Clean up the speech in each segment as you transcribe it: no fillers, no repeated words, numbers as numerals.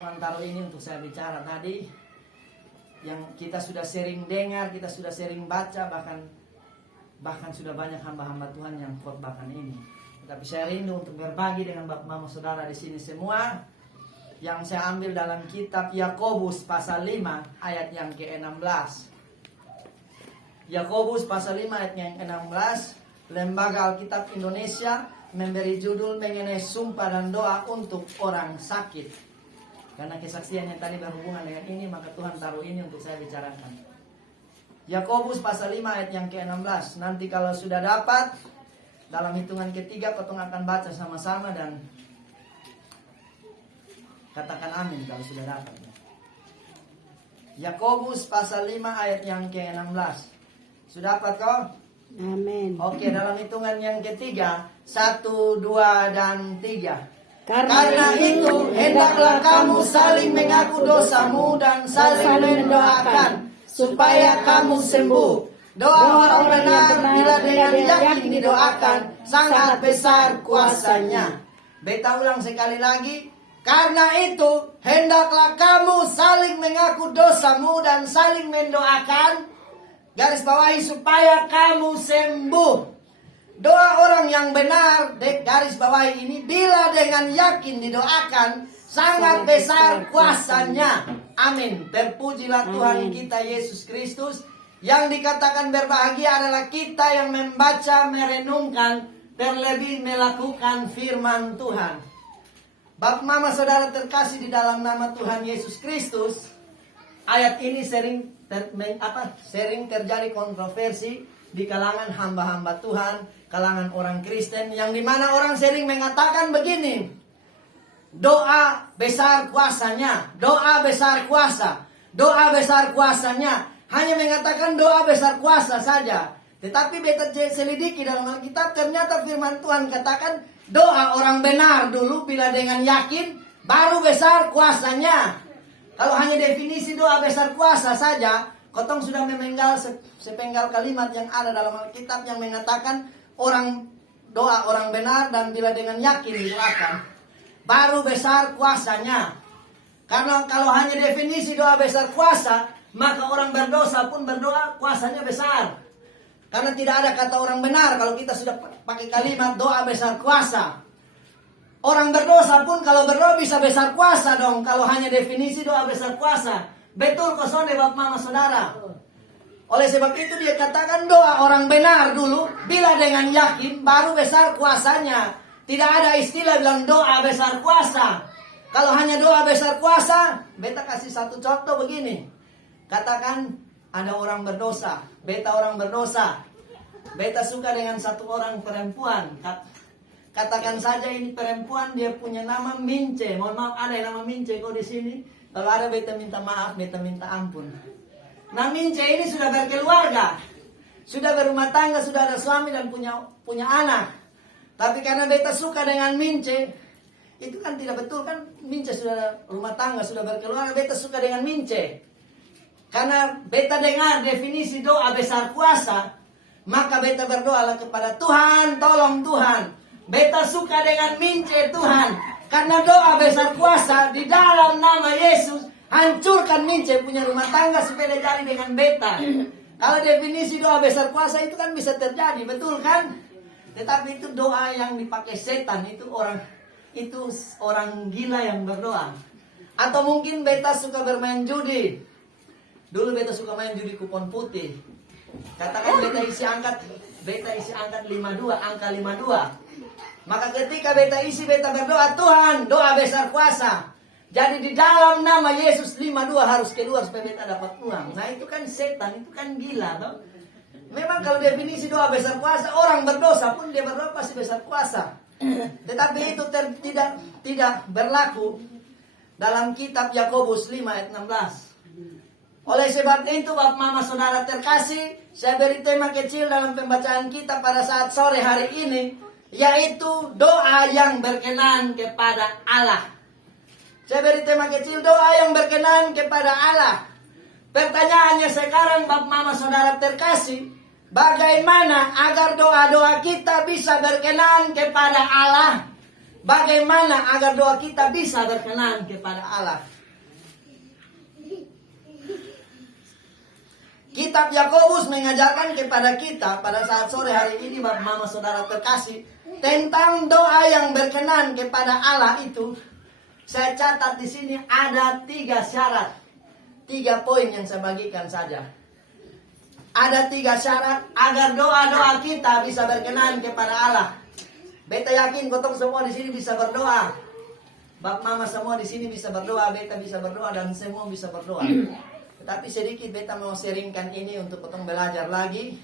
Taruh ini untuk saya bicara tadi, yang kita sudah sering dengar, kita sudah sering baca, bahkan sudah banyak hamba-hamba Tuhan yang khotbahkan ini. Tapi saya rindu untuk berbagi dengan Bapak Mama Saudara di sini semua, yang saya ambil dalam kitab Yakobus pasal 5 ayat yang ke-16. Yakobus pasal 5 ayat yang ke-16, Lembaga Alkitab Indonesia memberi judul mengenai sumpah dan doa untuk orang sakit. Karena kesaksian yang tadi berhubungan dengan ini, maka Tuhan taruh ini untuk saya bicarakan. Yakobus pasal 5 ayat yang ke-16. Nanti kalau sudah dapat, dalam hitungan ketiga potong akan baca sama-sama dan katakan amin kalau sudah dapat. Yakobus pasal 5 ayat yang ke-16. Sudah dapat kau? Amin. Oke, dalam hitungan yang ketiga, 1, 2, dan 3. Karena itu, hendaklah kamu saling mengaku dosamu dan saling mendoakan, supaya kamu sembuh. Doa orang benar bila dengan yakin didoakan, sangat besar kuasanya. Beta ulang sekali lagi. Karena itu, hendaklah kamu saling mengaku dosamu dan saling mendoakan, garis bawahi, supaya kamu sembuh. Doa orang yang benar, garis bawahi ini, bila dengan yakin didoakan, sangat besar kuasanya. Amin. Terpujilah Tuhan kita Yesus Kristus. Yang dikatakan berbahagia adalah kita yang membaca, merenungkan, terlebih melakukan firman Tuhan. Bapak Mama Saudara terkasih di dalam nama Tuhan Yesus Kristus, ayat ini sering terjadi kontroversi di kalangan hamba-hamba Tuhan, kalangan orang Kristen, yang dimana orang sering mengatakan begini: doa besar kuasanya, doa besar kuasa, doa besar kuasanya. Hanya mengatakan doa besar kuasa saja. Tetapi beta selidiki dalam Alkitab, ternyata firman Tuhan katakan doa orang benar dulu bila dengan yakin, baru besar kuasanya. Kalau hanya definisi doa besar kuasa saja, kotong sudah memenggal sepenggal kalimat yang ada dalam Alkitab yang mengatakan doa orang benar dan bila dengan yakin didoakan, baru besar kuasanya. Karena kalau hanya definisi doa besar kuasa, maka orang berdosa pun berdoa kuasanya besar. Karena tidak ada kata orang benar kalau kita sudah pakai kalimat doa besar kuasa. Orang berdosa pun kalau berdoa bisa besar kuasa dong, kalau hanya definisi doa besar kuasa. Betul kosong Bapak Mama Saudara. Oleh sebab itu dia katakan doa orang benar dulu, bila dengan yakin, baru besar kuasanya. Tidak ada istilah bilang doa besar kuasa. Kalau hanya doa besar kuasa, beta kasih satu contoh begini. Katakan ada orang berdosa, beta orang berdosa. Beta suka dengan satu orang perempuan. Katakan saja ini perempuan, dia punya nama Mince. Mohon maaf, ada yang nama Mince kok di sini. Kalau ada beta minta maaf, beta minta ampun. Nah, Mince ini sudah berkeluarga, sudah berumah tangga, sudah ada suami dan punya anak. Tapi karena beta suka dengan Mince, itu kan tidak betul kan? Mince sudah rumah tangga, sudah berkeluarga, beta suka dengan Mince. Karena beta dengar definisi doa besar kuasa, maka beta berdoalah kepada Tuhan, tolong Tuhan. Beta suka dengan Mince Tuhan, karena doa besar kuasa di dalam nama Yesus. Hancurkan Mince punya rumah tangga supaya dia jadi dengan beta. Kalau definisi doa besar kuasa itu kan bisa terjadi, betul kan? Tetapi itu doa yang dipakai setan, itu orang gila yang berdoa. Atau mungkin beta suka bermain judi. Dulu beta suka main judi kupon putih. Katakan beta isi angkat 52, angka 52. Maka ketika beta berdoa, Tuhan, doa besar kuasa. Jadi di dalam nama Yesus 52 harus keluar supaya beta dapat uang. Nah itu kan setan, itu kan gila toh. Memang kalau definisi doa besar kuasa, orang berdosa pun dia berdoa pasti besar kuasa. Tetapi itu tidak berlaku dalam kitab Yakobus 5 ayat 16. Oleh sebab itu Bapak Mama Saudara terkasih, saya beri tema kecil dalam pembacaan kita pada saat sore hari ini, yaitu doa yang berkenan kepada Allah. Saya beri tema kecil, doa yang berkenan kepada Allah. Pertanyaannya sekarang Bapak Mama Saudara terkasih, bagaimana agar doa-doa kita bisa berkenan kepada Allah? Bagaimana agar doa kita bisa berkenan kepada Allah? Kitab Yakobus mengajarkan kepada kita pada saat sore hari ini, Bapak Mama Saudara terkasih, tentang doa yang berkenan kepada Allah itu. Saya catat di sini ada 3 syarat, 3 poin yang saya bagikan saja. Ada 3 syarat agar doa-doa kita bisa berkenan kepada Allah. Beta yakin kotong semua di sini bisa berdoa. Bapak Mama semua di sini bisa berdoa, beta bisa berdoa dan semua bisa berdoa. Tetapi sedikit beta mau sharingkan ini untuk kotong belajar lagi.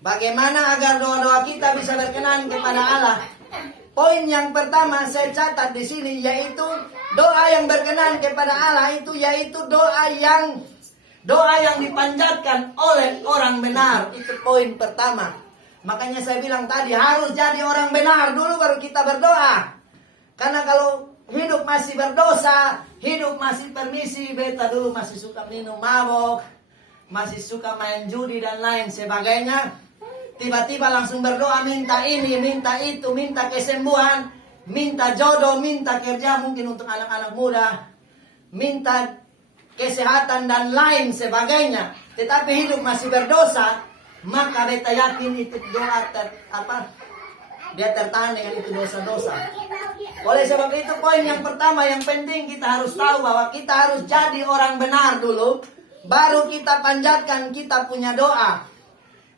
Bagaimana agar doa-doa kita bisa berkenan kepada Allah? Poin yang pertama saya catat di sini yaitu doa yang berkenan kepada Allah itu yaitu doa yang dipanjatkan oleh orang benar. Itu poin pertama. Makanya saya bilang tadi harus jadi orang benar dulu baru kita berdoa. Karena kalau hidup masih berdosa, hidup masih permisi, beta dulu masih suka minum mabok, masih suka main judi dan lain sebagainya. Tiba-tiba langsung berdoa minta ini, minta itu, minta kesembuhan, minta jodoh, minta kerja mungkin untuk anak-anak muda, minta kesehatan dan lain sebagainya. Tetapi hidup masih berdosa, maka beta yakin itu doa dia tertahan dengan itu dosa-dosa. Oleh sebab itu poin yang pertama yang penting kita harus tahu bahwa kita harus jadi orang benar dulu, baru kita panjatkan kita punya doa.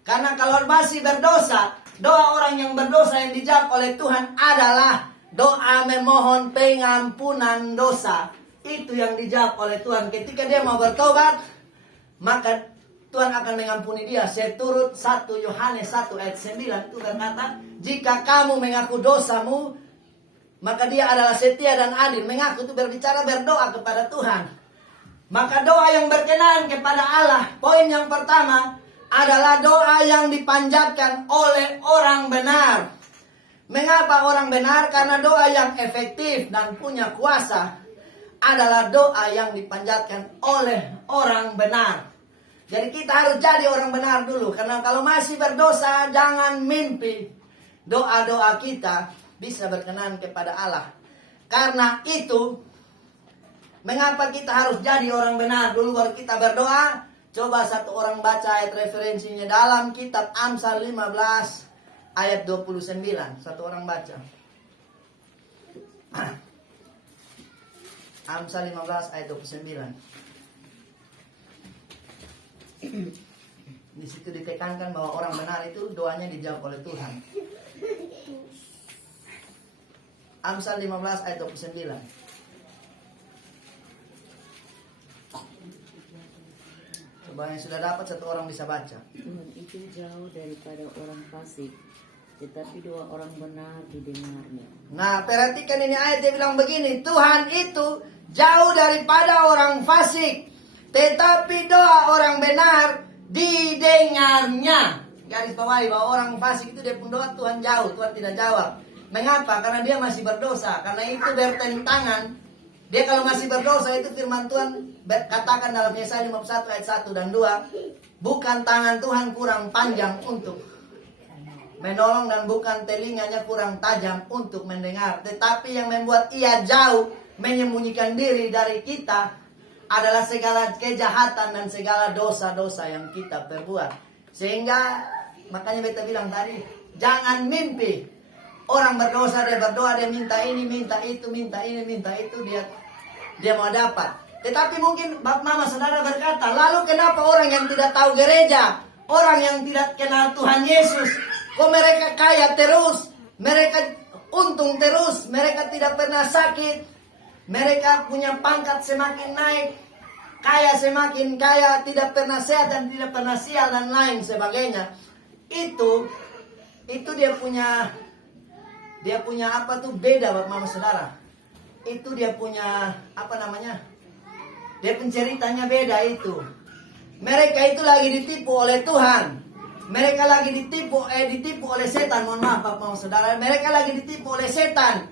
Karena kalau masih berdosa, doa orang yang berdosa yang dijawab oleh Tuhan adalah doa memohon pengampunan dosa. Itu yang dijawab oleh Tuhan. Ketika dia mau bertobat, maka Tuhan akan mengampuni dia. Seturut 1 Yohanes 1 ayat 9 itu berkata, jika kamu mengaku dosamu, maka dia adalah setia dan adil. Mengaku itu berbicara berdoa kepada Tuhan. Maka doa yang berkenan kepada Allah, poin yang pertama adalah doa yang dipanjatkan oleh orang benar. Mengapa orang benar? Karena doa yang efektif dan punya kuasa adalah doa yang dipanjatkan oleh orang benar. Jadi kita harus jadi orang benar dulu. Karena kalau masih berdosa, jangan mimpi doa-doa kita bisa berkenan kepada Allah. Karena itu, mengapa kita harus jadi orang benar dulu baru kita berdoa? Coba satu orang baca ayat referensinya dalam kitab Amsal 15 ayat 29. Satu orang baca. Amsal 15 ayat 29. Di situ ditekankan bahwa orang benar itu doanya dijawab oleh Tuhan. Amsal 15 ayat 29. Coba yang sudah dapat satu orang bisa baca. Tuhan itu jauh daripada orang fasik, tetapi doa orang benar didengarnya. Nah, perhatikan ini ayat dia bilang begini, Tuhan itu jauh daripada orang fasik, tetapi doa orang benar didengarnya. Garis bawahi bahwa orang fasik itu dia pun doa Tuhan jauh, Tuhan tidak jawab. Mengapa? Karena dia masih berdosa. Karena itu bertentangan. Dia kalau masih berdosa itu firman Tuhan katakan dalam Yesaya 51 ayat 1 dan 2. Bukan tangan Tuhan kurang panjang untuk menolong dan bukan telinganya kurang tajam untuk mendengar. Tetapi yang membuat ia jauh menyembunyikan diri dari kita adalah segala kejahatan dan segala dosa-dosa yang kita perbuat. Sehingga makanya beta bilang tadi, jangan mimpi orang berdosa dia berdoa, dia minta ini, minta itu, minta ini, minta itu, dia mau dapat. Tetapi mungkin Bapak Mama Saudara berkata, lalu kenapa orang yang tidak tahu gereja, orang yang tidak kenal Tuhan Yesus, kok mereka kaya terus, mereka untung terus, mereka tidak pernah sakit, mereka punya pangkat semakin naik, kaya semakin kaya, tidak pernah sehat dan tidak pernah sial dan lain sebagainya. Itu dia punya apa tuh beda Bapak Mama Saudara. Itu dia punya apa namanya? Dia penceritanya beda itu. Mereka itu lagi ditipu oleh Tuhan. Mereka lagi ditipu oleh setan. Mohon maaf Bapak Mama Saudara. Mereka lagi ditipu oleh setan.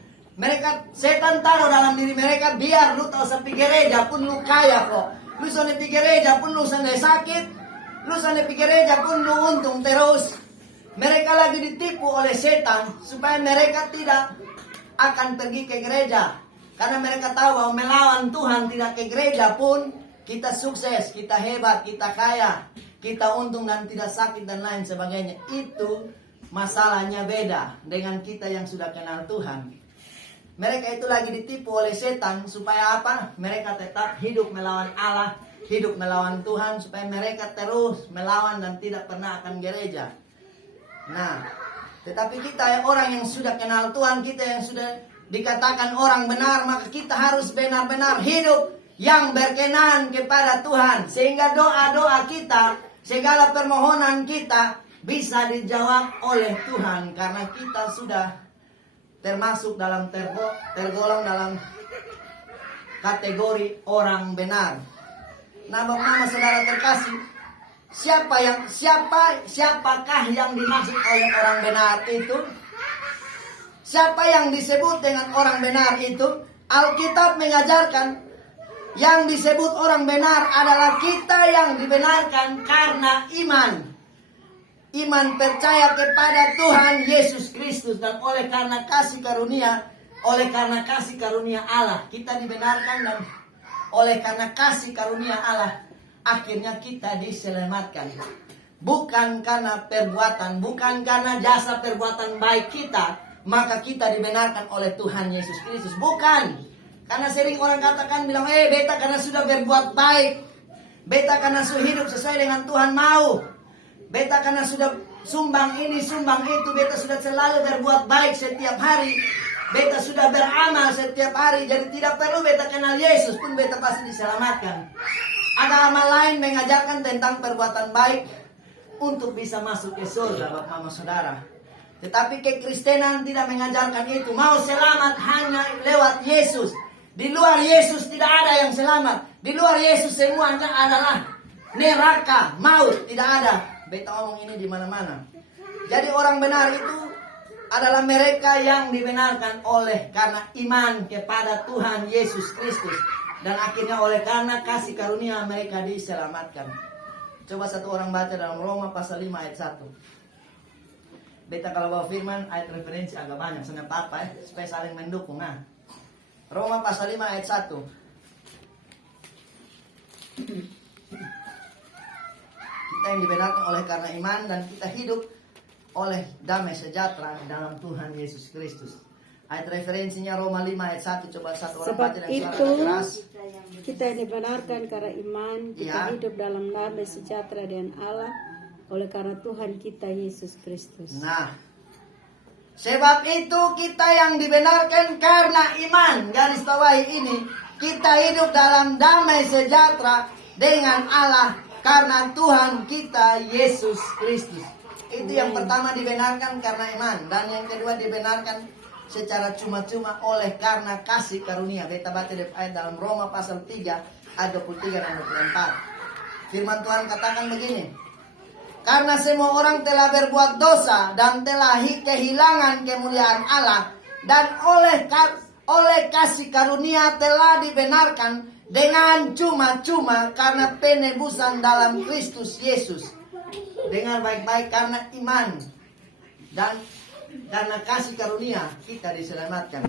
Setan taruh dalam diri mereka, biar lu tahu sampai gereja pun lu kaya kok. Lu sampai gereja pun lu sampai sakit. Lu sampai gereja pun lu untung terus. Mereka lagi ditipu oleh setan supaya mereka tidak akan pergi ke gereja. Karena mereka tahu bahwa melawan Tuhan tidak ke gereja pun kita sukses, kita hebat, kita kaya, kita untung dan tidak sakit dan lain sebagainya. Itu masalahnya beda dengan kita yang sudah kenal Tuhan. Mereka itu lagi ditipu oleh setan supaya apa? Mereka tetap hidup melawan Allah, hidup melawan Tuhan, supaya mereka terus melawan dan tidak pernah akan gereja. Nah, tetapi kita orang yang sudah kenal Tuhan, kita yang sudah dikatakan orang benar, maka kita harus benar-benar hidup yang berkenan kepada Tuhan. Sehingga doa-doa kita, segala permohonan kita bisa dijawab oleh Tuhan. Karena kita sudah termasuk dalam tergolong dalam kategori orang benar. Nah, Bapak saudara terkasih, siapakah yang dimaksud oleh orang benar itu? Siapa yang disebut dengan orang benar itu? Alkitab mengajarkan yang disebut orang benar adalah kita yang dibenarkan karena iman. Iman percaya kepada Tuhan Yesus Kristus, dan oleh karena kasih karunia Allah kita dibenarkan, dan oleh karena kasih karunia Allah akhirnya kita diselamatkan. Bukan karena perbuatan, bukan karena jasa perbuatan baik kita, maka kita dibenarkan oleh Tuhan Yesus Kristus. Bukan. Karena sering orang katakan bilang, beta karena sudah berbuat baik, beta karena sudah hidup sesuai dengan Tuhan mau, beta karena sudah sumbang ini, sumbang itu, beta sudah selalu berbuat baik setiap hari, beta sudah beramal setiap hari, jadi tidak perlu beta kenal Yesus pun beta pasti diselamatkan. Agama lain mengajarkan tentang perbuatan baik untuk bisa masuk ke surga, Bapak Mama Saudara. Tetapi kekristenan tidak mengajarkan itu. Mau selamat hanya lewat Yesus. Di luar Yesus tidak ada yang selamat. Di luar Yesus semuanya adalah neraka, maut, tidak ada. Beta ngomong ini di mana-mana. Jadi orang benar itu adalah mereka yang dibenarkan oleh karena iman kepada Tuhan Yesus Kristus, dan akhirnya oleh karena kasih karunia mereka diselamatkan. Coba satu orang baca dalam Roma pasal 5 ayat 1. Beta kalau bawa firman, ayat referensi agak banyak, senang apa supaya saling mendukung. Nah, Roma pasal 5 ayat 1. Kita yang dibenarkan oleh karena iman, dan kita hidup oleh damai sejahtera dalam Tuhan Yesus Kristus. Ayat referensinya Roma 5 ayat 1. Coba satu orang Sebab baca dan itu suara keras. kita yang dibenarkan karena iman, kita Ya. hidup dalam damai sejahtera dengan Allah oleh karena Tuhan kita Yesus Kristus. Nah, sebab itu kita yang dibenarkan karena iman, garis bawahi ini, kita hidup dalam damai sejahtera dengan Allah karena Tuhan kita Yesus Kristus. Itu yang pertama, dibenarkan karena iman, dan yang kedua dibenarkan secara cuma-cuma oleh karena kasih karunia. Beta baca di ayat dalam Roma pasal 3 ayat 23 dan 24. Firman Tuhan katakan begini: karena semua orang telah berbuat dosa dan telah kehilangan kemuliaan Allah, dan oleh kasih karunia telah dibenarkan dengan cuma-cuma karena penebusan dalam Kristus Yesus. Dengar baik-baik, karena iman dan karena kasih karunia kita diselamatkan,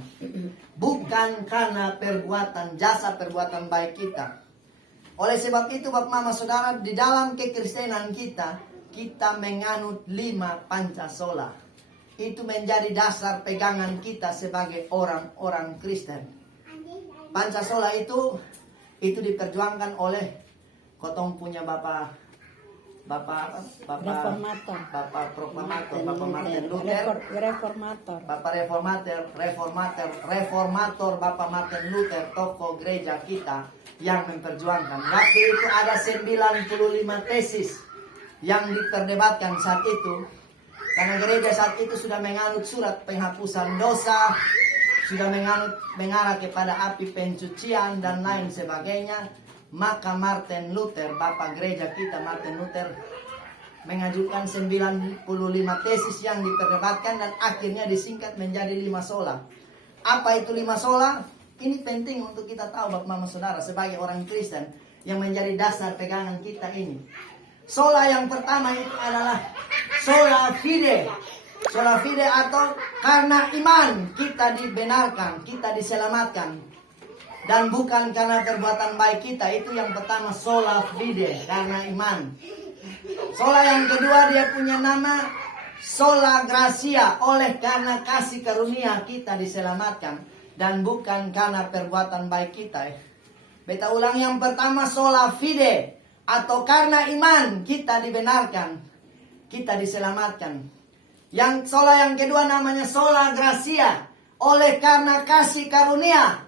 bukan karena perbuatan jasa perbuatan baik kita. Oleh sebab itu Bapak Mama Saudara, di dalam kekristenan kita menganut 5 Pancasila. Itu menjadi dasar pegangan kita sebagai orang-orang Kristen. Pancasila itu diperjuangkan oleh kotong punya Bapak Reformator. Bapak proklamator, Bapak Martin Luther. Reformator. Bapak reformator Bapak Martin Luther, tokoh gereja kita yang memperjuangkan. Waktu itu ada 95 tesis yang diperdebatkan saat itu. Karena gereja saat itu sudah menganut surat penghapusan dosa, sudah mengarah kepada api pencucian dan lain sebagainya. Maka Martin Luther, Bapak gereja kita Martin Luther, mengajukan 95 tesis yang diperdebatkan dan akhirnya disingkat menjadi 5 sola. Apa itu 5 sola? Ini penting untuk kita tahu Bapak Mama Saudara sebagai orang Kristen yang menjadi dasar pegangan kita ini. Sola yang pertama itu adalah sola fide. Sola fide atau karena iman kita dibenarkan, kita diselamatkan. Dan bukan karena perbuatan baik kita. Itu yang pertama, sola fide, karena iman. Sola yang kedua dia punya nama sola gracia, oleh karena kasih karunia kita diselamatkan. Dan bukan karena perbuatan baik kita. Beta ulang, yang pertama sola fide, atau karena iman kita dibenarkan, kita diselamatkan. Yang sola yang kedua namanya sola gracia, oleh karena kasih karunia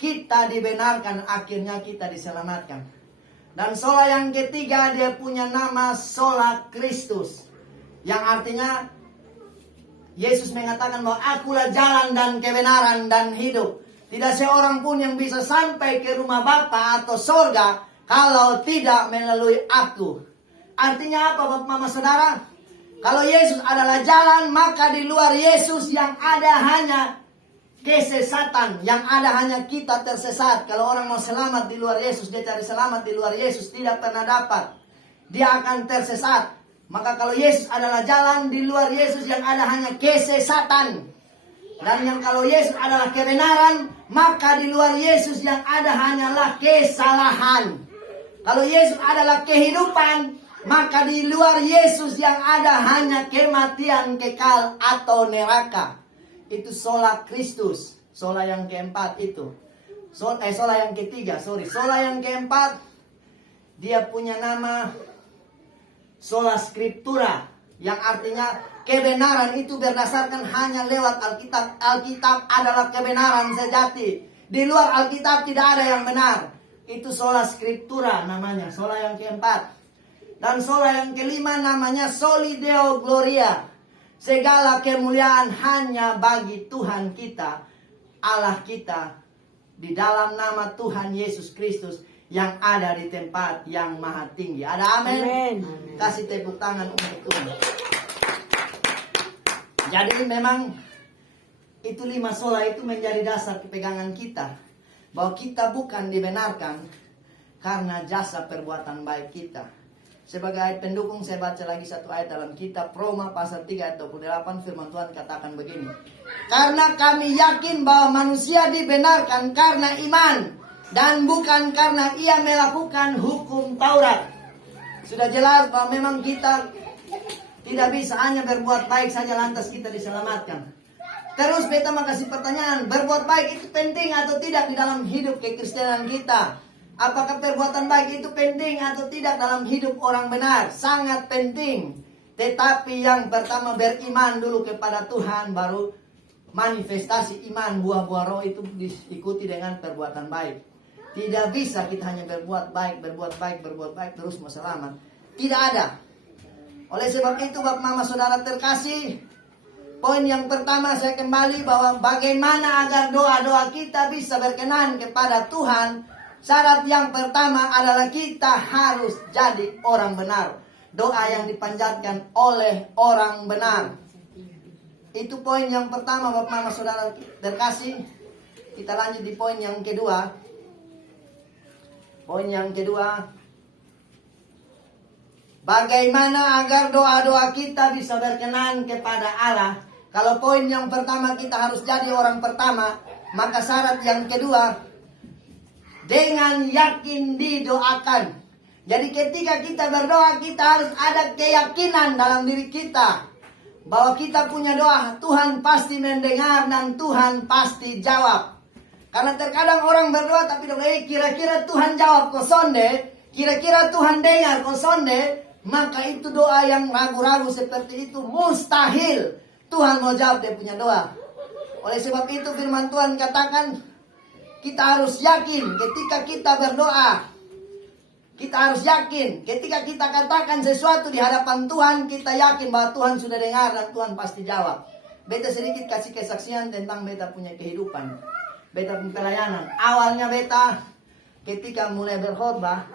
kita dibenarkan, akhirnya kita diselamatkan. Dan sola yang ketiga dia punya nama sola Kristus, yang artinya Yesus mengatakan bahwa akulah jalan dan kebenaran dan hidup. Tidak seorang pun yang bisa sampai ke rumah Bapa atau sorga kalau tidak melalui aku. Artinya apa Bapak Mama Saudara? Kalau Yesus adalah jalan, maka di luar Yesus yang ada hanya kesesatan. Yang ada hanya kita tersesat. Kalau orang mau selamat di luar Yesus, dia cari selamat di luar Yesus, tidak pernah dapat. Dia akan tersesat. Maka kalau Yesus adalah jalan, di luar Yesus yang ada hanya kesesatan. Dan yang kalau Yesus adalah kebenaran, maka di luar Yesus yang ada hanyalah kesalahan. Kalau Yesus adalah kehidupan, maka di luar Yesus yang ada hanya kematian kekal atau neraka. Itu sola Kristus. Sola yang keempat itu. Sola yang ketiga, Sola yang keempat, dia punya nama sola scriptura, yang artinya kebenaran itu berdasarkan hanya lewat Alkitab. Alkitab adalah kebenaran sejati. Di luar Alkitab tidak ada yang benar. Itu sola scriptura namanya, sola yang keempat. Dan sola yang kelima namanya soli Deo Gloria. Segala kemuliaan hanya bagi Tuhan kita, Allah kita, di dalam nama Tuhan Yesus Kristus yang ada di tempat yang maha tinggi. Ada amin? Amin. Kasih tepuk tangan untuk Tuhan. Jadi memang itu 5 sola itu menjadi dasar kepegangan kita. Bahwa kita bukan dibenarkan karena jasa perbuatan baik kita. Sebagai pendukung saya baca lagi satu ayat dalam kitab Roma pasal 3 ayat 28, firman Tuhan katakan begini. Karena kami yakin bahwa manusia dibenarkan karena iman dan bukan karena ia melakukan hukum Taurat. Sudah jelas bahwa memang kita tidak bisa hanya berbuat baik saja lantas kita diselamatkan. Terus beta makasih pertanyaan, berbuat baik itu penting atau tidak di dalam hidup kekristenan kita? Apakah perbuatan baik itu penting atau tidak dalam hidup orang benar? Sangat penting. Tetapi yang pertama beriman dulu kepada Tuhan, baru manifestasi iman, buah-buah roh itu diikuti dengan perbuatan baik. Tidak bisa kita hanya berbuat baik terus mau selamat. Tidak ada. Oleh sebab itu Bapak Mama Saudara terkasih, poin yang pertama saya kembali bahwa bagaimana agar doa-doa kita bisa berkenan kepada Tuhan. Syarat yang pertama adalah kita harus jadi orang benar. Doa yang dipanjatkan oleh orang benar. Itu poin yang pertama Bapak Mama Saudara terkasih. Kita lanjut di poin yang kedua. Poin yang kedua, bagaimana agar doa-doa kita bisa berkenan kepada Allah. Kalau poin yang pertama kita harus jadi orang pertama, maka syarat yang kedua, dengan yakin didoakan. Jadi ketika kita berdoa, kita harus ada keyakinan dalam diri kita bahwa kita punya doa, Tuhan pasti mendengar dan Tuhan pasti jawab. Karena terkadang orang berdoa tapi kira-kira Tuhan jawab kosonde, kira-kira Tuhan dengar kosonde, maka itu doa yang ragu-ragu seperti itu mustahil Tuhan mau jawab dia punya doa. Oleh sebab itu firman Tuhan katakan, kita harus yakin ketika kita berdoa. Kita harus yakin ketika kita katakan sesuatu di hadapan Tuhan, kita yakin bahwa Tuhan sudah dengar dan Tuhan pasti jawab. Beta sedikit kasih kesaksian tentang beta punya kehidupan, beta punya pelayanan. Awalnya beta ketika mulai berkhotbah,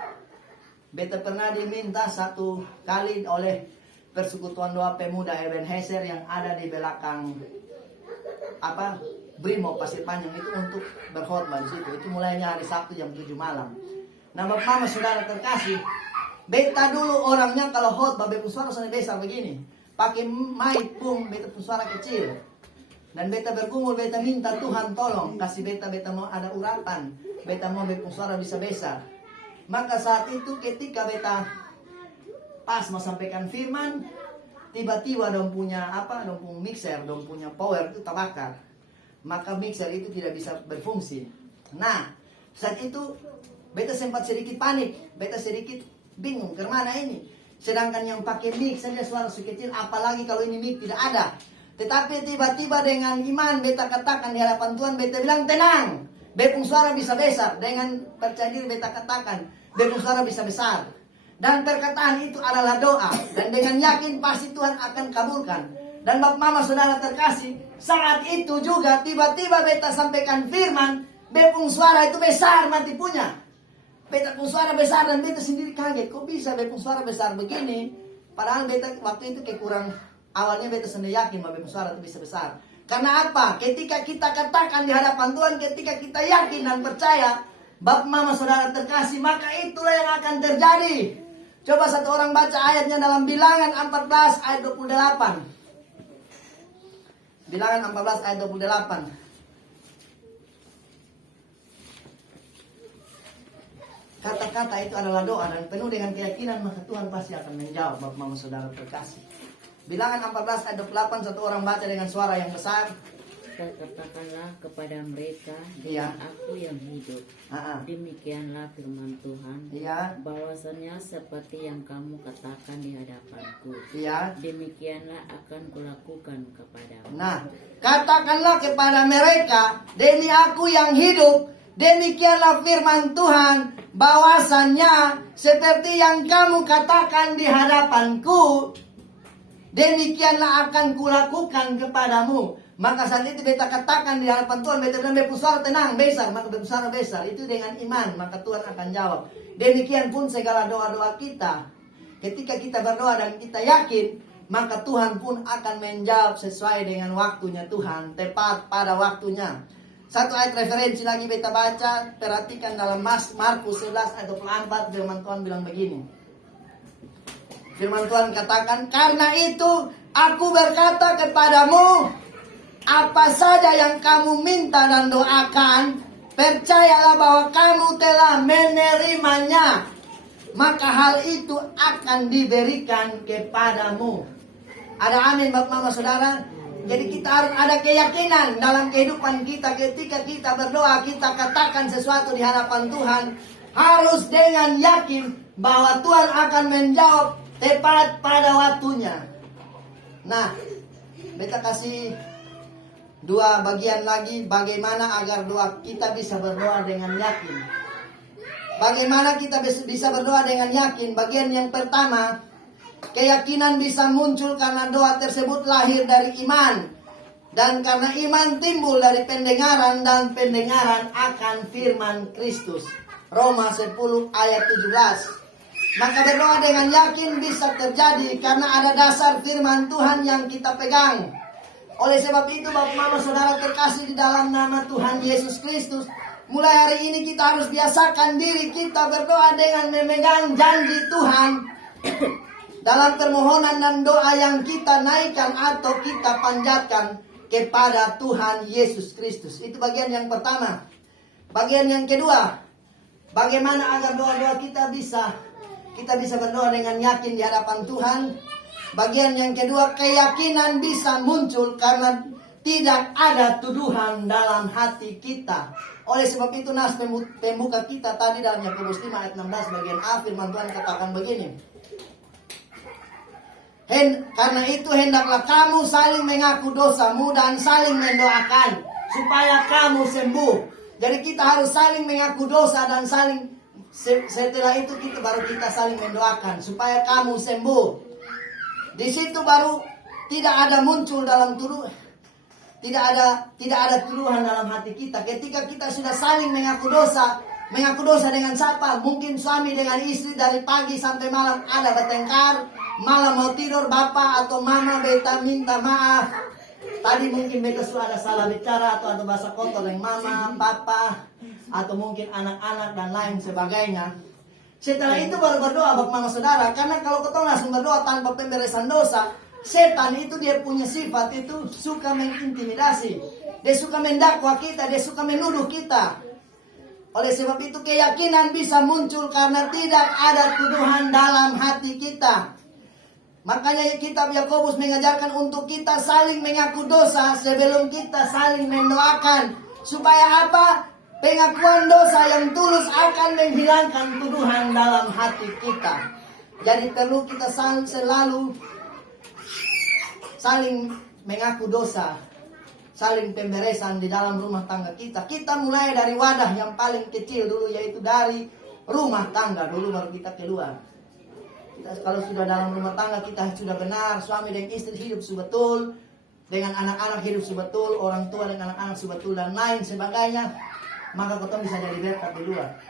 beta pernah diminta satu kali oleh Persekutuan Doa Pemuda Ebenezer yang ada di belakang Brimo Pasir Panjang itu untuk berkhotbah di situ. Itu mulainya hari Sabtu jam 7 malam. Nah Bapak Mama Saudara terkasih, beta dulu orangnya kalau khotbah suara sana besar begini. pakai mic pun beta pun suara kecil. Dan beta bergumul, beta minta Tuhan tolong kasih beta mau ada urapan, beta mau beta pun suara bisa besar. Maka saat itu ketika beta pas mau sampaikan firman, tiba-tiba dong punya mixer, dong punya power itu terbakar. Maka mixer itu tidak bisa berfungsi. Nah, saat itu beta sempat sedikit panik, beta sedikit bingung kemana ini. Sedangkan yang pakai mic saja suara sekecil, apalagi kalau ini mic tidak ada. Tetapi tiba-tiba dengan iman beta katakan di hadapan Tuhan, beta bilang tenang, bepung suara bisa besar. Dengan percaya diri beta katakan, bepung suara bisa besar. Dan perkataan itu adalah doa. Dan dengan yakin pasti Tuhan akan kabulkan. Dan Bapak Mama Saudara terkasih, saat itu juga tiba-tiba beta sampaikan firman, bepung suara itu besar mati punya. Beta pun suara besar dan beta sendiri kaget. Kok bisa bepung suara besar begini? Padahal beta waktu itu kurang, awalnya beta sendiri yakin bahwa bepung suara itu bisa besar. Karena apa? Ketika kita katakan di hadapan Tuhan, ketika kita yakin dan percaya, Bapak Mama Saudara terkasih, maka itulah yang akan terjadi. Coba satu orang baca ayatnya dalam Bilangan 14 ayat 28. Bilangan 14 ayat 28. Kata-kata itu adalah doa dan penuh dengan keyakinan, maka Tuhan pasti akan menjawab, Bapak Mama Saudara terkasih. Bilangan 14 ayat 28, satu orang baca dengan suara yang besar. Katakanlah kepada mereka, Iya. Aku yang hidup. Demikianlah firman Tuhan. Iya. Bahwasanya seperti yang kamu katakan di hadapanku, Iya. demikianlah akan kulakukan kepadamu. Nah, katakanlah kepada mereka, demi aku yang hidup, demikianlah firman Tuhan, bahwasannya seperti yang kamu katakan di hadapanku, demikianlah akan kulakukan kepadamu. Maka saat itu beta katakan di hadapan Tuhan, beta bilang bepung suara tenang, besar, maka bepung suara besar. Itu dengan iman, maka Tuhan akan jawab. Demikian pun segala doa-doa kita. Ketika kita berdoa dan kita yakin, maka Tuhan pun akan menjawab sesuai dengan waktunya Tuhan, tepat pada waktunya. Satu ayat referensi lagi beta baca, perhatikan dalam Markus 11 ayat 24, firman Tuhan bilang begini. Firman Tuhan katakan, karena itu aku berkata kepadamu, apa saja yang kamu minta dan doakan, percayalah bahwa kamu telah menerimanya, maka hal itu akan diberikan kepadamu. Ada amin Bapak Mama Saudara? Jadi kita harus ada keyakinan dalam kehidupan kita. Ketika kita berdoa, kita katakan sesuatu di hadapan Tuhan, harus dengan yakin bahwa Tuhan akan menjawab tepat pada waktunya. Nah, beta kasih dua bagian lagi bagaimana agar doa kita bisa berdoa dengan yakin. Bagaimana kita bisa berdoa dengan yakin? Bagian yang pertama, keyakinan bisa muncul karena doa tersebut lahir dari iman. Dan karena iman timbul dari pendengaran, dan pendengaran akan firman Kristus. Roma 10 ayat 17. Maka berdoa dengan yakin bisa terjadi karena ada dasar firman Tuhan yang kita pegang. Oleh sebab itu Bapak Mama Saudara terkasih di dalam nama Tuhan Yesus Kristus, mulai hari ini kita harus biasakan diri kita berdoa dengan memegang janji Tuhan dalam permohonan dan doa yang kita naikkan atau kita panjatkan kepada Tuhan Yesus Kristus. Itu bagian yang pertama. Bagian yang kedua, bagaimana agar doa-doa kita bisa berdoa dengan yakin di hadapan Tuhan. Bagian yang kedua, keyakinan bisa muncul karena tidak ada tuduhan dalam hati kita. Oleh sebab itu nas pembuka kita tadi dalam Yakobus 5 ayat 16 bagian A, firman Tuhan katakan begini. Karena itu hendaklah kamu saling mengaku dosamu dan saling mendoakan supaya kamu sembuh. Jadi kita harus saling mengaku dosa dan setelah itu baru kita saling mendoakan supaya kamu sembuh. Di situ baru tidak ada muncul dalam tidak ada tuduhan dalam hati kita. Ketika kita sudah saling mengaku dosa dengan siapa? Mungkin suami dengan istri dari pagi sampai malam ada bertengkar, malam mau tidur bapak atau mama beta minta maaf. Tadi mungkin beta sudah ada salah bicara atau ada bahasa kotor dengan mama, papa, atau mungkin anak-anak dan lain sebagainya. Setelah itu baru berdoa Bapak Mama Saudara. Karena kalau kita langsung berdoa tanpa pemberesan dosa, setan itu dia punya sifat itu suka mengintimidasi. Dia suka mendakwa kita, dia suka menuduh kita. Oleh sebab itu keyakinan bisa muncul karena tidak ada tuduhan dalam hati kita. Makanya kitab Yakobus mengajarkan untuk kita saling mengaku dosa sebelum kita saling mendoakan. Supaya apa? Pengakuan dosa yang tulus akan menghilangkan tuduhan dalam hati kita. Jadi perlu kita selalu saling mengaku dosa, saling pemberesan di dalam rumah tangga kita. Kita mulai dari wadah yang paling kecil dulu, yaitu dari rumah tangga dulu, baru kita keluar. Kita, kalau sudah dalam rumah tangga kita sudah benar, suami dan istri hidup sebetul, dengan anak-anak hidup sebetul, orang tua dan anak-anak sebetul dan lain sebagainya, maka kita bisa jadi berkat di luar.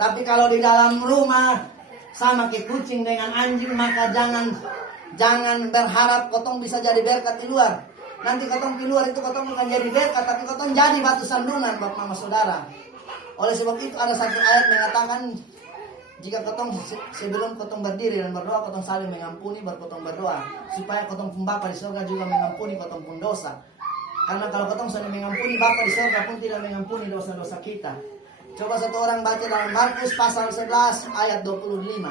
Tapi kalau di dalam rumah sama kayak kucing dengan anjing, maka jangan berharap kotong bisa jadi berkat di luar. Nanti kotong di luar itu kotong bukan jadi berkat, tapi kotong jadi batu sandungan buat mama saudara. Oleh sebab itu ada satu ayat mengatakan, jika kotong sebelum kotong berdiri dan berdoa, kotong saling mengampuni baru kotong berdoa, supaya kotong pun Bapa di surga juga mengampuni kotong pun dosa. Karena kalau kotong saling mengampuni, Bapa di surga pun tidak mengampuni dosa-dosa kita. Coba satu orang baca dalam Markus pasal 11 ayat 25.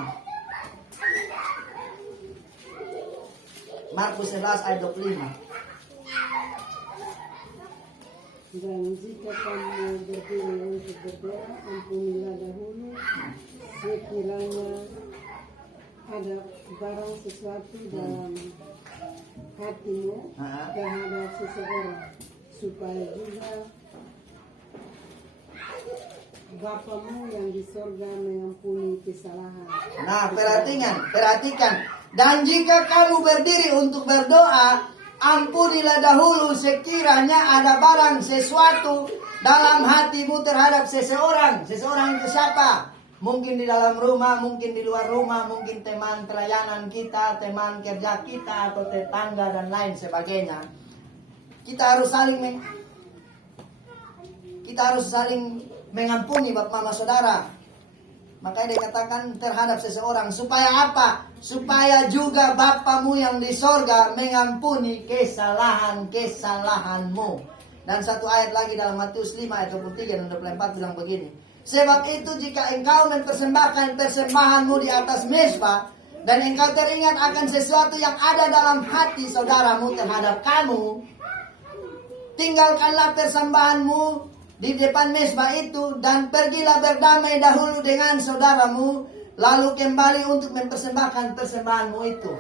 Markus 11 ayat 25. Dan jika kamu berdiri untuk berdoa, ampunilah dahulu sekiranya ada barang sesuatu dalam hatimu terhadap seseorang, supaya juga Bapamu yang di sorga mengampuni kesalahan. Nah, perhatikan. Dan jika kamu berdiri untuk berdoa, ampunilah dahulu sekiranya ada barang sesuatu dalam hatimu terhadap seseorang. Seseorang itu siapa? Mungkin di dalam rumah, mungkin di luar rumah, mungkin teman pelayanan kita, teman kerja kita, atau tetangga dan lain sebagainya. Kita harus saling mengampuni bapak mama saudara. Makanya dikatakan terhadap seseorang. Supaya apa? Supaya juga Bapamu yang di sorga mengampuni kesalahan-kesalahanmu. Dan satu ayat lagi dalam Matius 5 ayat 23 dan 24 bilang begini. Sebab itu jika engkau mempersembahkan persembahanmu di atas mezbah, dan engkau teringat akan sesuatu yang ada dalam hati saudaramu terhadap kamu, tinggalkanlah persembahanmu di depan mezbah itu dan pergilah berdamai dahulu dengan saudaramu, lalu kembali untuk mempersembahkan persembahanmu itu.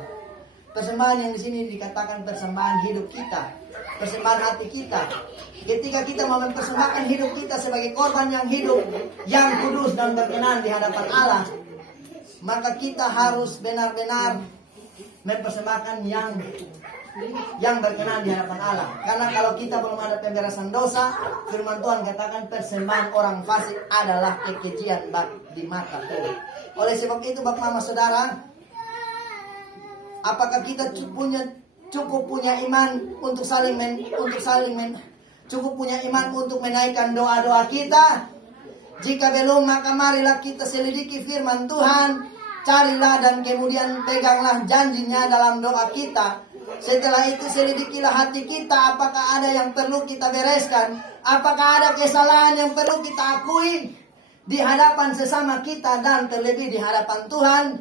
Persembahan yang di sini dikatakan persembahan hidup kita, persembahan hati kita. Ketika kita mau mempersembahkan hidup kita sebagai korban yang hidup, yang kudus dan berkenan di hadapan Allah, maka kita harus benar-benar mempersembahkan yang berkenan di hadapan Allah. Karena kalau kita belum ada pemberesan dosa, firman Tuhan katakan persembahan orang fasik adalah kekejian di mata Tuhan. Oleh sebab itu Bapak Mama Saudara, apakah kita cukup punya iman untuk cukup punya iman untuk menaikkan doa-doa kita? Jika belum, maka marilah kita selidiki firman Tuhan, carilah dan kemudian peganglah janjinya dalam doa kita. Setelah itu selidikilah hati kita, apakah ada yang perlu kita bereskan, apakah ada kesalahan yang perlu kita akui di hadapan sesama kita dan terlebih di hadapan Tuhan.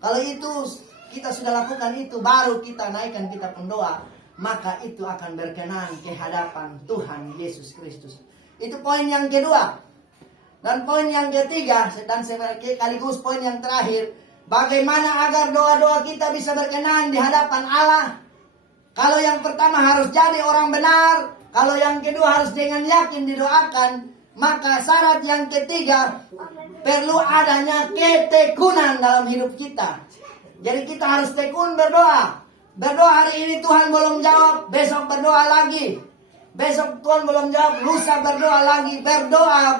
Kalau itu kita sudah lakukan itu, baru kita naikkan kita pendoa, maka itu akan berkenan ke hadapan Tuhan Yesus Kristus. Itu poin yang kedua. Dan poin yang ketiga, dan sekaligus poin yang terakhir, bagaimana agar doa-doa kita bisa berkenan di hadapan Allah? Kalau yang pertama harus jadi orang benar, kalau yang kedua harus dengan yakin didoakan, maka syarat yang ketiga perlu adanya ketekunan dalam hidup kita. Jadi kita harus tekun berdoa. Berdoa hari ini Tuhan belum jawab, besok berdoa lagi. Besok Tuhan belum jawab, lusa berdoa lagi. Berdoa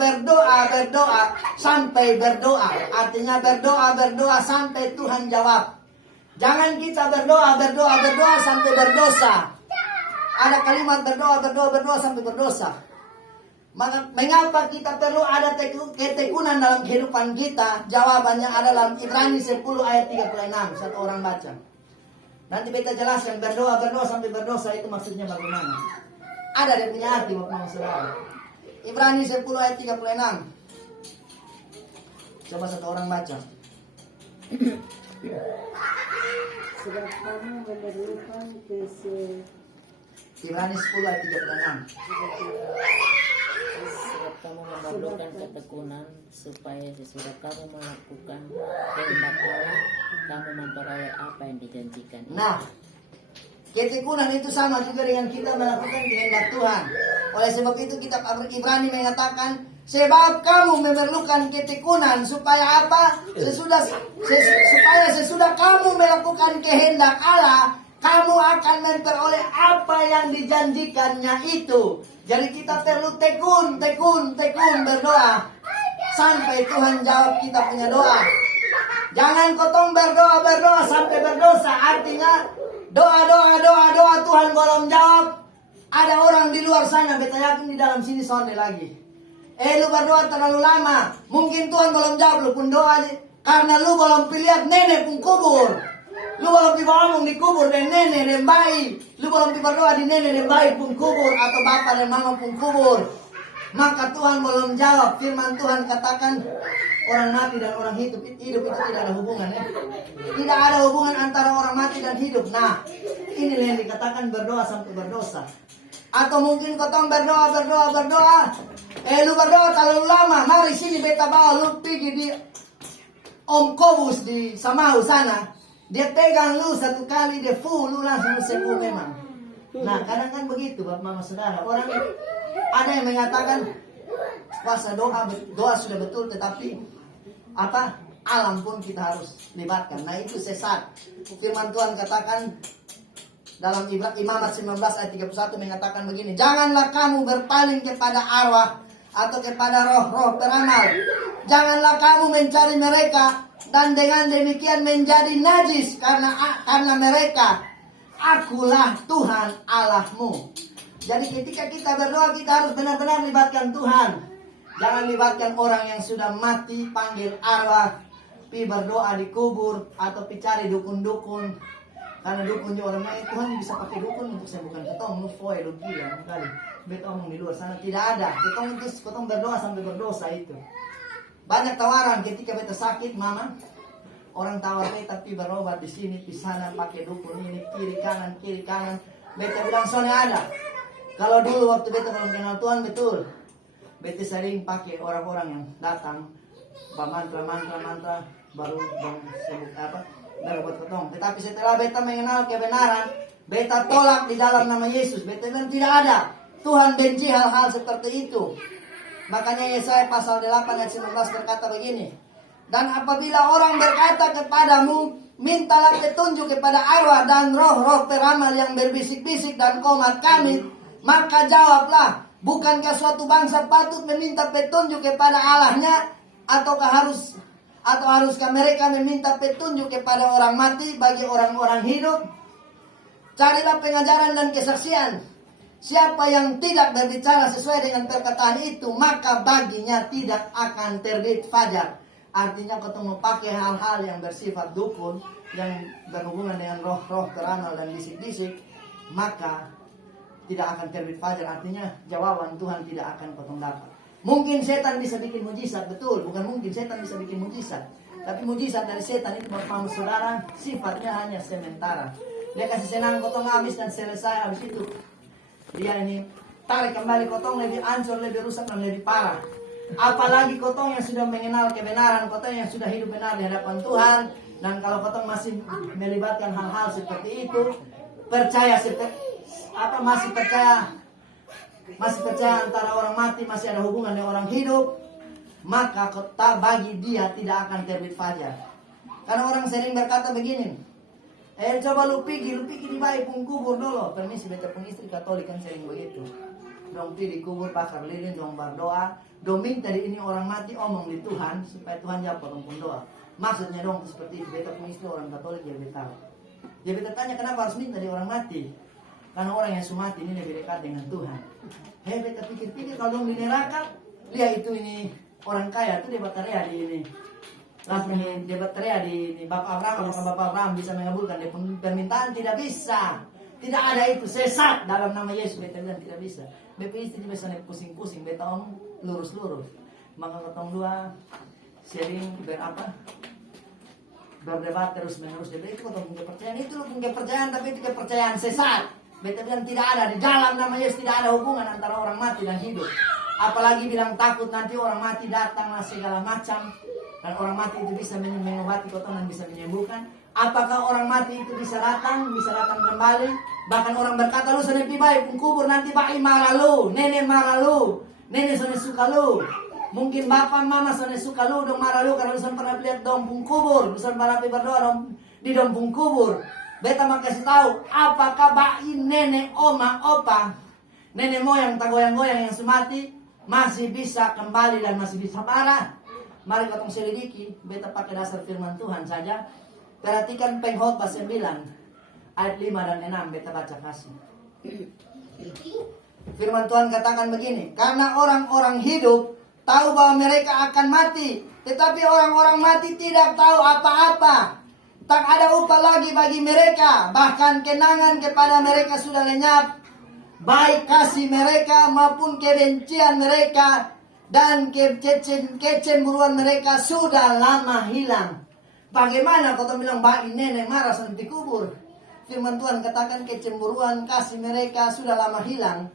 sampai berdoa. Artinya berdoa sampai Tuhan jawab. Jangan kita berdoa sampai berdosa. Ada kalimat berdoa sampai berdosa. Maka mengapa kita perlu ada ketekunan dalam kehidupan kita? Jawabannya adalah Ibrani 10 ayat 36. Satu orang baca. Nanti beta jelaskan berdoa sampai berdosa itu maksudnya bagaimana. Ada dia punya arti Bapak Saudara. Ibrani 10 ayat 36. Coba satu orang baca. Sebab kamu memerlukan Ibrani 10 ayat 36. Sebab kamu memerlukan ketekunan supaya sesudah kamu melakukan kehendak Allah, kamu memperoleh apa yang dijanjikan. Nah, ketekunan itu sama juga dengan kita melakukan kehendak Tuhan. Oleh sebab itu kitab Ibrani mengatakan, sebab kamu memerlukan ketekunan supaya apa? Supaya sesudah kamu melakukan kehendak Allah, kamu akan memperoleh apa yang dijanjikannya itu. Jadi kita perlu tekun berdoa sampai Tuhan jawab kita punya doa. Jangan kotong berdoa sampai berdosa. Artinya doa Tuhan belum jawab. Ada orang di luar sana, beta yakin di dalam sini sonde lagi. Lu berdoa terlalu lama. Mungkin Tuhan belum jawab lu pun doa karena lu belum lihat nenek pun kubur. Lu belum ngomong di kubur dan nenek dan bayi. Lu belum berdoa di nenek dan bayi pun kubur atau bapak dan mama pun kubur. Maka Tuhan belum jawab. Firman Tuhan katakan orang mati dan orang hidup itu tidak ada hubungan ya. Tidak ada hubungan antara orang mati dan hidup. Nah, inilah yang dikatakan berdoa sampai berdosa. Atau mungkin kotong berdoa. Lu berdoa terlalu lama. Mari sini beta bawa lu pergi di Om Kobus di Samau sana. Dia pegang lu satu kali, dia full, lu langsung sembuh memang. Nah, kadang kan begitu Bapak Mama Saudara. Orang ada yang mengatakan kuasa doa sudah betul, tetapi apa? Alam pun kita harus libatkan. Nah, itu sesat. Firman Tuhan katakan dalam Imamat 19 ayat 31 mengatakan begini, janganlah kamu berpaling kepada arwah atau kepada roh-roh beramal. Janganlah kamu mencari mereka dan dengan demikian menjadi najis karena mereka. Akulah Tuhan Allahmu. Jadi ketika kita berdoa kita harus benar-benar libatkan Tuhan. Jangan libatkan orang yang sudah mati, panggil arwah, pi berdoa di kubur atau pi cari dukun-dukun. Karena dukunnya orang lain, Tuhan bisa pakai dukun untuk sembuhkan ketong, lu foy, lu gila, kali. Beta omong di luar sana tidak ada. Ketong berdoa sampai berdosa itu. Banyak tawaran ketika beta sakit, mama. Orang tawar beta pi berobat di sini, di sana pakai dukun ini kiri kanan. Beta bilang soalnya ada. Kalau dulu waktu beta belum kenal Tuhan betul. Beta sering pakai orang-orang yang datang, mantra baru sembuh apa? Berobat ketong. Tetapi setelah beta mengenal kebenaran, beta tolak di dalam nama Yesus. Beta bilang tidak ada. Tuhan benci hal-hal seperti itu. Makanya Yesaya pasal 8 ayat 19 berkata begini. Dan apabila orang berkata kepadamu, mintalah petunjuk kepada arwah dan roh-roh peramal yang berbisik-bisik dan komat kami, maka jawablah, bukankah suatu bangsa patut meminta petunjuk kepada Allahnya, ataukah haruskah mereka meminta petunjuk kepada orang mati bagi orang-orang hidup? Carilah pengajaran dan kesaksian. Siapa yang tidak berbicara sesuai dengan perkataan itu, maka baginya tidak akan terbit fajar. Artinya kau mau pakai hal-hal yang bersifat dukun, yang berhubungan dengan roh-roh beramal dan bisik-bisik, maka tidak akan terbit fajar. Artinya jawaban Tuhan tidak akan kau dapat. Mungkin setan bisa bikin mujizat, betul. Bukan mungkin setan bisa bikin mujizat. Tapi mujizat dari setan itu Bapak Saudara sifatnya hanya sementara. Dia kasih senang kotong habis dan selesai. Habis itu dia ini tarik kembali kotong lebih hancur, lebih rusak dan lebih parah. Apalagi kotong yang sudah mengenal kebenaran, kotong yang sudah hidup benar di hadapan Tuhan. Dan kalau kotong masih melibatkan hal-hal seperti itu, masih percaya antara orang mati masih ada hubungan dengan orang hidup, maka kota bagi dia tidak akan terbit fajar. Karena orang sering berkata begini, coba lu pergi di bayi pun kubur dulu. Permisi, beta pun istri Katolik kan sering begitu. Dong pergi di kubur, bakar lilin, dong berdoa, dong minta di ini orang mati omong di Tuhan supaya Tuhan jawab orang pun doa. Maksudnya dong seperti itu. Beta pun istri orang Katolik ya beta. Dia beta tanya kenapa harus minta di orang mati? Karena orang yang sumati ini lebih dekat dengan Tuhan. Beta pikir-pikir kalau dong di neraka, lihat itu ini orang kaya itu dia bataria di ini Langsung dia berteriak di Bapak Abraham, apakah Bapak Abraham bisa mengabulkan dia permintaan? Tidak bisa. Tidak ada itu, sesat dalam nama Yesus. Beta bilang tidak bisa. Beta istri bisa pusing-pusing, beta om lurus-lurus. Maka ketong dua sering berdebat terus menerus. Jadi itu ketong kepercayaan, itu loh kepercayaan, tapi itu kepercayaan sesat. Beta bilang tidak ada, di dalam nama Yesus tidak ada hubungan antara orang mati dan hidup. Apalagi bilang takut nanti orang mati datanglah segala macam. Dan orang mati itu bisa mengobati kotong dan bisa menyembuhkan. Apakah orang mati itu bisa datang kembali? Bahkan orang berkata, lu sudah lebih baik kubur nanti bayi marah lu, nenek marah lu, nenek sudah suka lu. Mungkin bapak mama sudah suka lu, dong marah lu karena lu sudah pernah lihat dompung kubur, lu sudah pernah berdoa di dompung kubur. Beta mau kasih tahu, apakah bayi nenek, oma, opa, nenek moyang tak goyang-goyang yang semati masih bisa kembali dan masih bisa marah? Mari kita selidiki, beta pakai dasar firman Tuhan saja. Perhatikan Pengkhotbah 9 ayat 5 dan 6, beta baca kasih. Firman Tuhan katakan begini, karena orang-orang hidup tahu bahwa mereka akan mati, tetapi orang-orang mati tidak tahu apa-apa. Tak ada upah lagi bagi mereka, bahkan kenangan kepada mereka sudah lenyap. Baik kasih mereka maupun kebencian mereka dan kecemburuan mereka sudah lama hilang. Bagaimana kau bilang bayi nenek marah sampai kubur? Firman Tuhan katakan kecemburuan kasih mereka sudah lama hilang.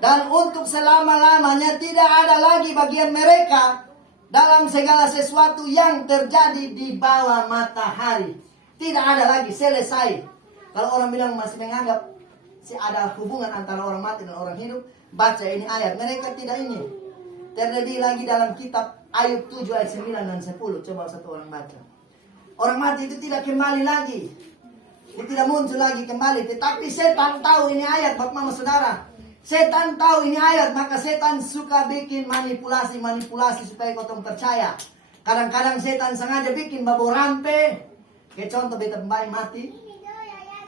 Dan untuk selama-lamanya tidak ada lagi bagian mereka dalam segala sesuatu yang terjadi di bawah matahari. Tidak ada lagi, selesai. Kalau orang bilang masih menganggap ada hubungan antara orang mati dan orang hidup, baca ini ayat. Mereka tidak ini. Terlebih lagi dalam kitab Ayub 7 ayat 9 dan 10. Coba satu orang baca. Orang mati itu tidak kembali lagi. Dia tidak muncul lagi kembali. Tetapi setan tahu ini ayat, Bapak Mama Saudara. Setan tahu ini ayat, maka setan suka bikin manipulasi supaya kau percaya. Kadang-kadang setan sengaja bikin babu rampe. Kayak contoh beta bayi mati.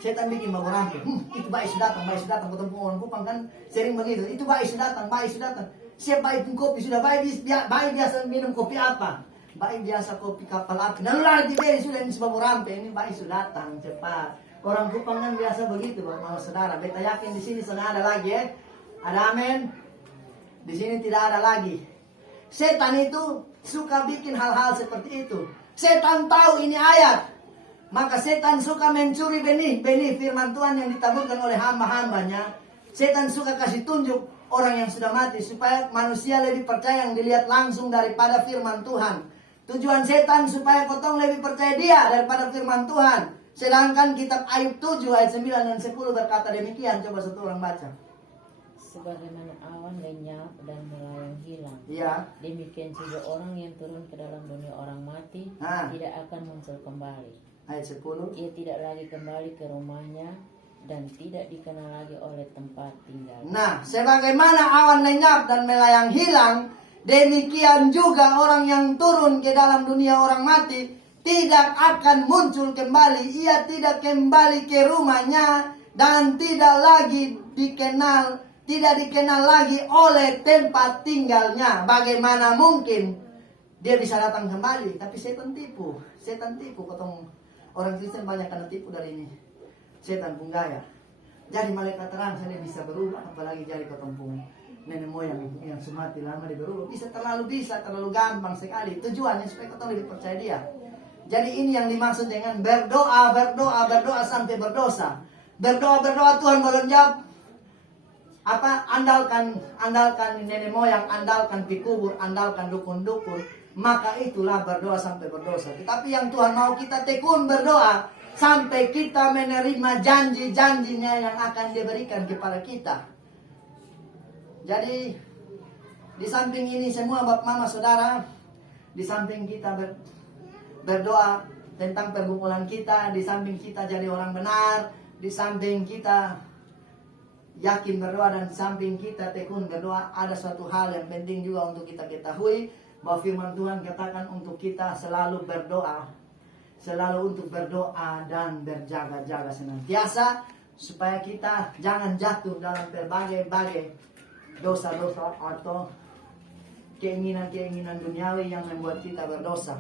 Setan bikin babu rampe. Itu bayi sudah datang. Ketemu orang Kupang kan sering begitu. Itu bayi sudah datang. Siap bayi pun kopi sudah bayi biasa minum kopi apa? Bayi biasa kopi kapal api. Lalu lari diberi sudah ini sebab rampe. Ini bayi sudah datang cepat. Orang Kupang kan biasa begitu, Bapak Mama Saudara. Beta yakin di sini sudah ada lagi ya. Ada amin. Di sini tidak ada lagi. Setan itu suka bikin hal-hal seperti itu. Setan tahu ini ayat. Maka setan suka mencuri benih firman Tuhan yang ditaburkan oleh hamba-hambanya. Setan suka kasih tunjuk orang yang sudah mati supaya manusia lebih percaya yang dilihat langsung daripada firman Tuhan. Tujuan setan supaya kotong lebih percaya dia daripada firman Tuhan. Sedangkan kitab Ayub 7 ayat 9 dan 10 berkata demikian. Coba satu orang baca. Sebagaimana awan lenyap dan melayang hilang, Iya. demikian juga orang yang turun ke dalam dunia orang mati tidak akan muncul kembali. Ayat 10. Ia tidak lagi kembali ke rumahnya dan tidak dikenal lagi oleh tempat tinggal. Nah, sebagaimana awan lenyap dan melayang hilang, demikian juga orang yang turun ke dalam dunia orang mati tidak akan muncul kembali. Ia tidak kembali ke rumahnya dan tidak dikenal lagi oleh tempat tinggalnya. Bagaimana mungkin dia bisa datang kembali? Tapi setan tipu. Potong orang Kristen banyak kena tipu dari ini. Setan pun gaya. Jadi malaikat terang saya bisa berubah, apalagi jadi ketempung nenek moyang yang semati lama dia berubah. Terlalu gampang sekali. Tujuannya supaya kau lebih percaya dia. Jadi ini yang dimaksud dengan berdoa sampai berdosa. Berdoa Tuhan belum jawab. Andalkan nenek moyang, andalkan pikubur, andalkan dukun-dukun. Maka itulah berdoa sampai berdosa. Tetapi yang Tuhan mau kita tekun berdoa sampai kita menerima janji-janjinya yang akan diberikan kepada kita. Jadi di samping ini semua Bapak Mama Saudara, di samping kita berdoa tentang pergumulan kita, di samping kita jadi orang benar, di samping kita yakin berdoa dan di samping kita tekun berdoa, ada suatu hal yang penting juga untuk kita ketahui, bahwa firman Tuhan katakan untuk kita selalu berdoa dan berjaga-jaga senantiasa supaya kita jangan jatuh dalam berbagai dosa-dosa atau keinginan-keinginan duniawi yang membuat kita berdosa.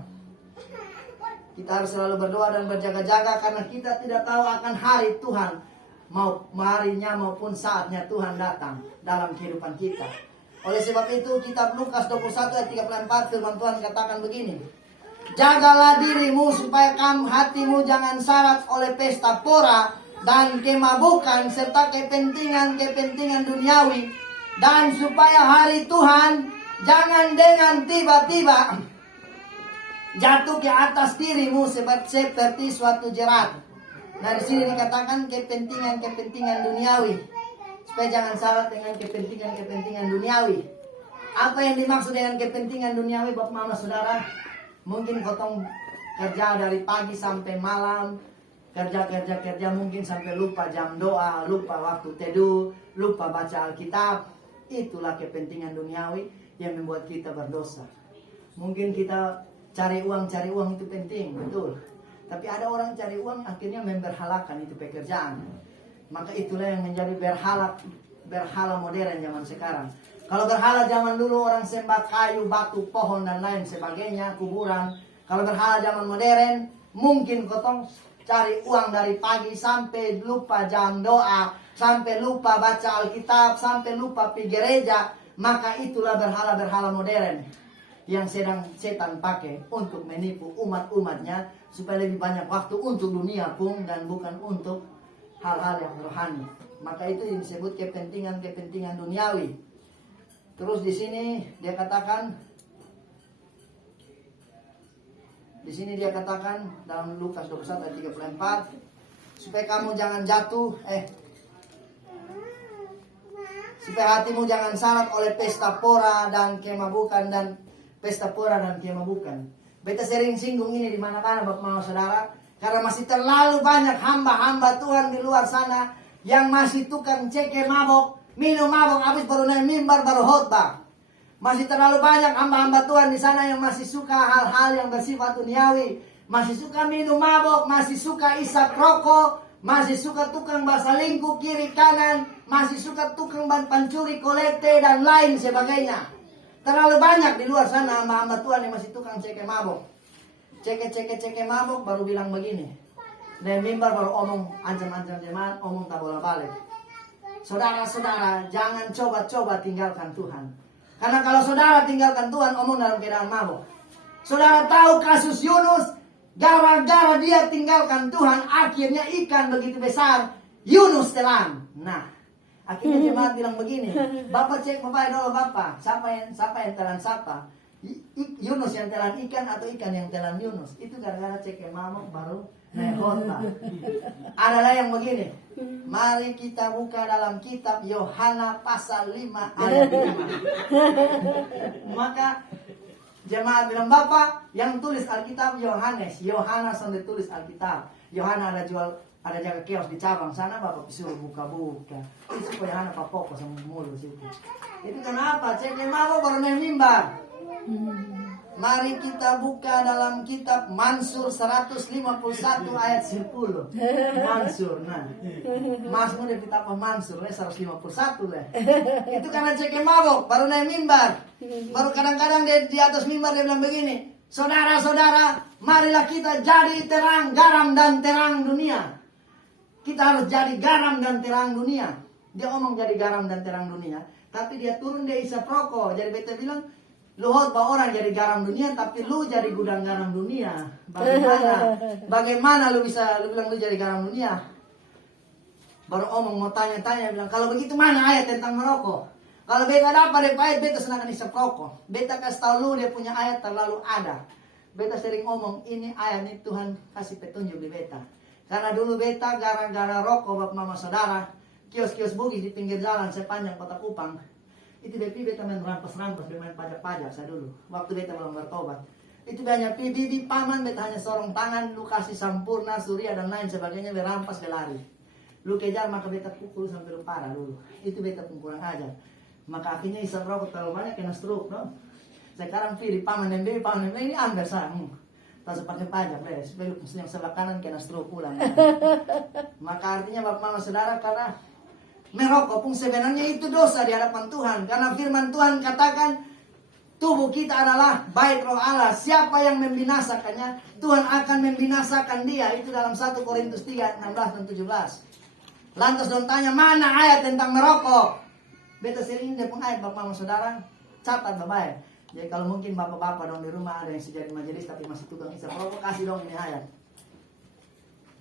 Kita harus selalu berdoa dan berjaga-jaga karena kita tidak tahu akan hari Tuhan, mau harinya maupun saatnya Tuhan datang dalam kehidupan kita. Oleh sebab itu kitab Lukas 21 ayat 34 firman Tuhan katakan begini. Jagalah dirimu supaya hatimu jangan syarat oleh pesta pora dan kemabukan serta kepentingan-kepentingan duniawi, dan supaya hari Tuhan jangan dengan tiba-tiba jatuh ke atas dirimu seperti suatu jerat. Nah, di sini dikatakan kepentingan-kepentingan duniawi, supaya jangan syarat dengan kepentingan-kepentingan duniawi. Apa yang dimaksud dengan kepentingan duniawi, Bapak Mama Saudara? Mungkin potong kerja dari pagi sampai malam, kerja mungkin sampai lupa jam doa, lupa waktu teduh, lupa baca Alkitab. Itulah kepentingan duniawi yang membuat kita berdosa. Mungkin kita cari uang itu penting, betul. Tapi ada orang cari uang akhirnya memberhalakan itu pekerjaan. Maka itulah yang menjadi berhala modern zaman sekarang. Kalau berhala zaman dulu orang sembah kayu, batu, pohon dan lain sebagainya, kuburan. Kalau berhala zaman modern, mungkin kotong cari uang dari pagi sampai lupa jam doa, sampai lupa baca Alkitab, sampai lupa pergi gereja. Maka itulah berhala-berhala modern yang sedang setan pakai untuk menipu umat-umatnya supaya lebih banyak waktu untuk dunia pun dan bukan untuk hal-hal yang rohani. Maka itu yang disebut kepentingan-kepentingan duniawi. Terus di sini dia katakan dalam Lukas 21 ayat 34 supaya kamu jangan jatuh supaya hatimu jangan syarat oleh pesta pora dan kemabukan Beta sering singgung ini di mana-mana Bapak Mama Saudara, karena masih terlalu banyak hamba-hamba Tuhan di luar sana yang masih tukang ceke mabok, minum mabok, habis baru naik mimbar baru khotbah. Masih terlalu banyak hamba-hamba Tuhan di sana yang masih suka hal-hal yang bersifat duniawi, masih suka minum mabok, masih suka isap rokok, masih suka tukang basalingkuh kiri kanan, masih suka tukang pancuri kolekte dan lain sebagainya. Terlalu banyak di luar sana hamba-hamba Tuhan yang masih tukang ceke mabok. Ceke mabok baru bilang begini. Naik mimbar baru omong ancam-ancam jemaat, omong tak boleh balik. Saudara-saudara, jangan coba-coba tinggalkan Tuhan. Karena kalau saudara tinggalkan Tuhan, omong dalam keadaan mabok. Saudara tahu kasus Yunus, gara-gara dia tinggalkan Tuhan, akhirnya ikan begitu besar, Yunus telan. Nah, akhirnya jemaat bilang begini, Bapak cek Bapak dulu Bapak, siapa yang telan siapa? Yunus yang telan ikan atau ikan yang telan Yunus? Itu gara-gara cek mabok baru naik khotbah. Adalah yang begini. Mari kita buka dalam kitab Yohanes pasal 5 ayat 5. Maka jemaat bilang, Bapak yang tulis Alkitab Yohanes yang tulis Alkitab. Yohanes ada jaga kios di cabang sana, Bapak disuruh buka-buka. Itu supaya Yohanes apa-apa sama mulut situ. Itu kenapa? Cek mabok baru naik mimbar. Mari kita buka dalam kitab Mansur 151 ayat 10. Mansur, nah. Masmu dia kita apa Mansur, 151 leh. Itu karena cek mabok, baru naik mimbar. Baru kadang-kadang dia di atas mimbar dia bilang begini, saudara-saudara, marilah kita jadi terang, garam dan terang dunia. Kita harus jadi garam dan terang dunia. Dia omong jadi garam dan terang dunia, tapi dia turun dia isap rokok. Jadi beta bilang, lu khotbah orang jadi garam dunia, tapi lu jadi gudang garam dunia. Bagaimana lu bilang lu jadi garam dunia? Baru omong mau tanya-tanya, bilang kalau begitu mana ayat tentang merokok? Kalau beta dapat ayat, beta senang isap rokok. Beta kasih tahu lu dia punya ayat terlalu ada. Beta sering omong ini ayat ini Tuhan kasih petunjuk di beta. Karena dulu beta gara-gara rokok Bapak Mama Saudara, kios-kios bugis di pinggir jalan sepanjang Kota Kupang. Itu beta main rampas-rampas, main pajak-pajak saya dulu. Waktu beta belum bertobat. Itu banyak bibi paman, beta hanya sorong tangan, lu kasih Sampurna, Surya dan lain sebagainya, berampas belari. Lu kejar maka beta pukul sampai lu parah dulu. Itu beta pun kurang ajar. Maka akhirnya isap rokok terlalu banyak kena stroke, no? Sekarang pilih paman dan bibi, paman dan bibi ini ambil saya. Tak pakai pajak deh, supaya yang sebelah kanan kena stroke ulang. Maka artinya Bapak Mama Saudara, karena merokok pun sebenarnya itu dosa di hadapan Tuhan. Karena firman Tuhan katakan, Tubuh kita adalah bait roh Allah. Siapa yang membinasakannya, Tuhan akan membinasakan dia. Itu dalam 1 Korintus 3, 16 dan 17. Lantas dong tanya, mana ayat tentang merokok? Beta sering dia pun ayat bapak sama saudara. Catat bapak. Jadi kalau mungkin bapak-bapak dong di rumah ada yang sejadi majelis tapi masih tukang isap rokok, kasih dong ini ayat.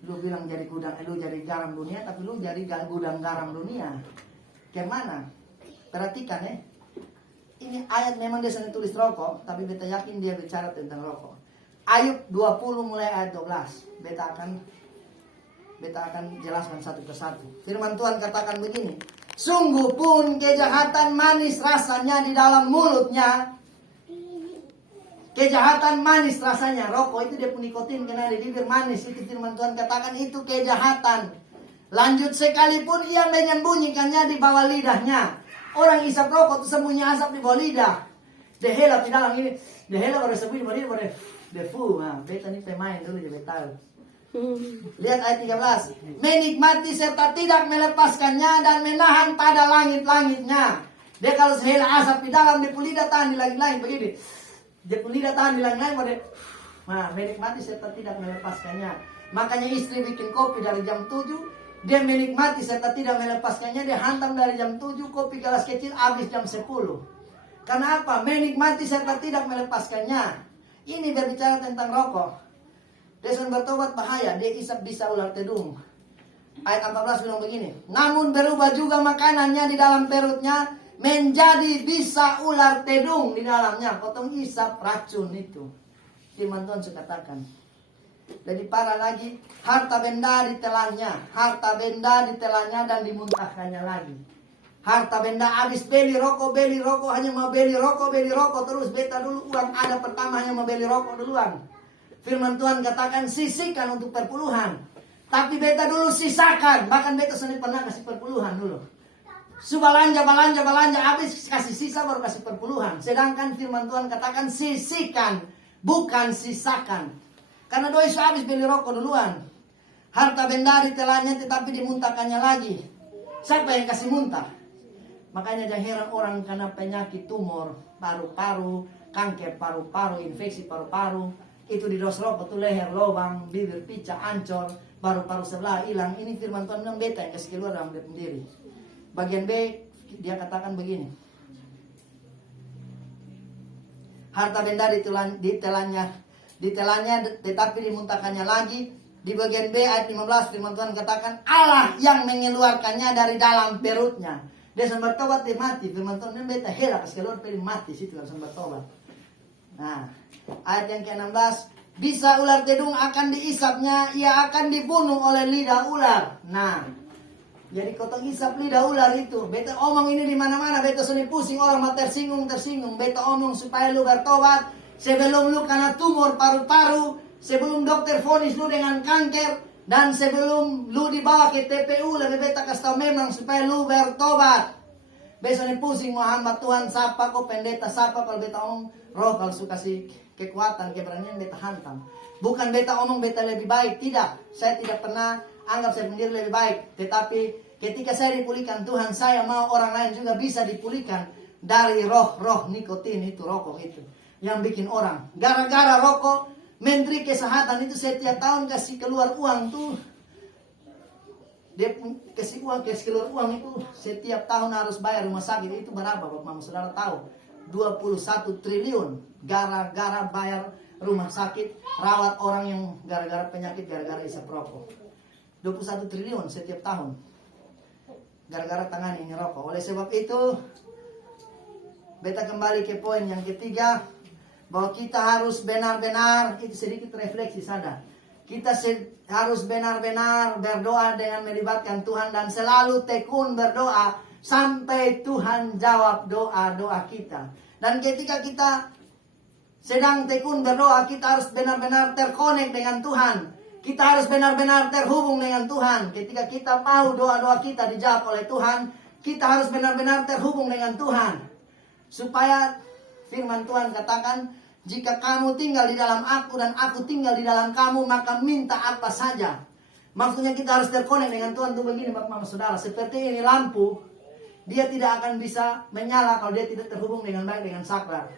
Lu bilang jadi gudang, lu jadi garam dunia, tapi lu jadi gudang garam dunia. Kemana? Perhatikan ya. Ini ayat memang dia sendiri tulis rokok, tapi beta yakin dia bicara tentang rokok. Ayub 20 mulai ayat 12. Beta akan jelaskan satu persatu. Firman Tuhan katakan begini. Sungguh pun kejahatan manis rasanya di dalam mulutnya. Kejahatan manis rasanya. Rokok itu dia pun nikotin kena di bibir manis. Itu firman Tuhan katakan itu kejahatan. Lanjut sekalipun ia menyembunyikannya di bawah lidahnya. Orang isap rokok itu sembunyi asap di bawah lidah. Dehela di dalam ini. Dehela baru sembunyi di bawah lidah. Baru defu. Nah, beta ini pemain dulu jadi beta. Lihat ayat 13. Menikmati serta tidak melepaskannya dan menahan pada langit-langitnya. Dia kalau sehela asap di dalam, dia pun lidah tahan di langit-langit begini. Dia pun lidah tahan di langit-langit. Nah, menikmati serta tidak melepaskannya. Makanya istri bikin kopi dari jam 7. Dia menikmati serta tidak melepaskannya. Dia hantam dari jam 7. Kopi gelas kecil habis jam 10. Karena apa? Menikmati serta tidak melepaskannya. Ini berbicara tentang rokok. Dia bertobat bahaya. Dia isap bisa ular tedung. Ayat 14 bilang begini. Namun berubah juga makanannya di dalam perutnya. Menjadi bisa ular tedung di dalamnya. Potong isap racun itu. Firman Tuhan saya katakan. Lebih parah lagi, harta benda ditelannya. Harta benda ditelannya dan dimuntahkannya lagi. Harta benda habis beli rokok, hanya mau beli rokok terus. Beta dulu uang ada pertama hanya mau beli rokok duluan. Firman Tuhan katakan sisihkan untuk perpuluhan. Tapi beta dulu sisakan. Bahkan beta sendiri pernah kasih perpuluhan dulu. Balanja habis kasih sisa baru kasih perpuluhan. Sedangkan firman Tuhan katakan sisihkan, bukan sisakan. Karena doi habis beli rokok duluan. Harta benda ditelannya tetapi dimuntahkannya lagi. Siapa yang kasih muntah? Makanya jangan heran orang kena penyakit tumor, paru-paru, kanker paru-paru, infeksi paru-paru. Itu di dos rokok tuh leher lubang, bibir picah, ancor, paru-paru sebelah hilang. Ini firman Tuhan bilang beta yang kasih keluar dalam diri. Bagian B dia katakan begini. Harta benda ditelannya tetapi dimuntahkannya lagi. Di bagian B ayat 15 firman Tuhan katakan Allah yang mengeluarkannya dari dalam perutnya. Dia sambil bertobat dia mati. Firman Tuhan beta hela kasih keluar dari mati situ langsung bertobat. Nah, ayat yang ke-16 bisa ular tedung akan diisapnya, ia akan dibunuh oleh lidah ular. Nah, jadi kotong isap lidah ular itu. Beta omong ini di mana-mana. Beta sini pusing orang mau tersinggung. Beta omong supaya lu bertobat. Sebelum lu kena tumor paru-paru, sebelum dokter vonis lu dengan kanker, dan sebelum lu dibawa ke TPU, lebih beta kasih tau memang supaya lu bertobat. Besok ini pusing Muhammad Tuhan sapa kok pendeta sapa kalau beta omong roh kalau suka kasih kekuatan keberanian beta hantam. Bukan beta omong beta lebih baik, tidak. Saya tidak pernah anggap saya sendiri lebih baik. Tetapi ketika saya dipulihkan Tuhan, saya mau orang lain juga bisa dipulihkan dari roh-roh nikotin itu, rokok itu. Yang bikin orang gara-gara rokok, Menteri Kesehatan itu setiap tahun kasih keluar uang tuh, dia kasih keluar uang itu setiap tahun harus bayar rumah sakit. Itu berapa Bapak Mama Saudara tahu? 21 triliun gara-gara bayar rumah sakit, rawat orang yang gara-gara penyakit, gara-gara isap rokok. 21 triliun setiap tahun gara-gara tangani ini rokok. Oleh sebab itu beta kembali ke poin yang ketiga, bahwa kita harus benar-benar, itu sedikit refleksi sadar. Kita harus benar-benar berdoa dengan melibatkan Tuhan dan selalu tekun berdoa sampai Tuhan jawab doa-doa kita. Dan ketika kita sedang tekun berdoa, kita harus benar-benar terkonek dengan Tuhan. Kita harus benar-benar terhubung dengan Tuhan. Ketika kita mau doa-doa kita dijawab oleh Tuhan, kita harus benar-benar terhubung dengan Tuhan. Supaya firman Tuhan katakan, jika kamu tinggal di dalam aku dan aku tinggal di dalam kamu, maka minta apa saja. Maksudnya kita harus terkonek dengan Tuhan. Itu begini Bapak Mama Saudara, seperti ini lampu, dia tidak akan bisa menyala kalau dia tidak terhubung dengan baik dengan saklar.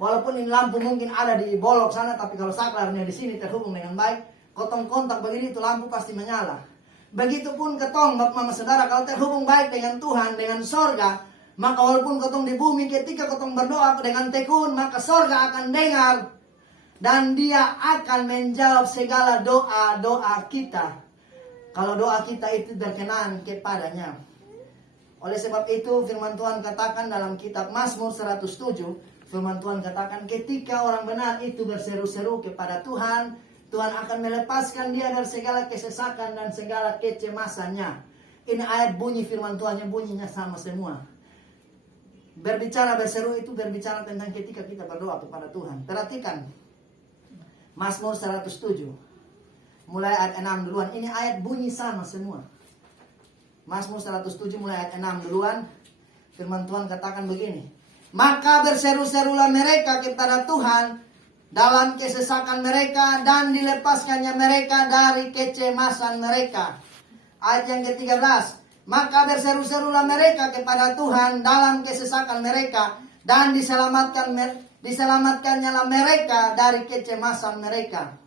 Walaupun ini lampu mungkin ada di bolok sana, tapi kalau saklarnya di sini terhubung dengan baik, kotong kontak begini itu lampu pasti menyala. Begitupun ketong, bapak mama saudara, kalau terhubung baik dengan Tuhan, dengan sorga, maka walaupun kotong di bumi, ketika kotong berdoa dengan tekun, maka sorga akan dengar. Dan dia akan menjawab segala doa-doa kita. Kalau doa kita itu berkenan kepadanya. Oleh sebab itu firman Tuhan katakan dalam kitab Mazmur 107, firman Tuhan katakan ketika orang benar itu berseru-seru kepada Tuhan, Tuhan akan melepaskan dia dari segala kesesakan dan segala kecemasannya. Ini ayat bunyi firman Tuhan yang bunyinya sama semua. Berbicara berseru itu berbicara tentang ketika kita berdoa kepada Tuhan. Perhatikan Mazmur 107 mulai ayat 6 duluan. Ini ayat bunyi sama semua. Mazmur 107 mulai ayat 6 duluan. Firman Tuhan katakan begini. Maka berseru-serulah mereka kepada Tuhan dalam kesesakan mereka dan dilepaskannya mereka dari kecemasan mereka. Ayat yang ke-13. Maka berseru-serulah mereka kepada Tuhan dalam kesesakan mereka dan diselamatkannya mereka dari kecemasan mereka.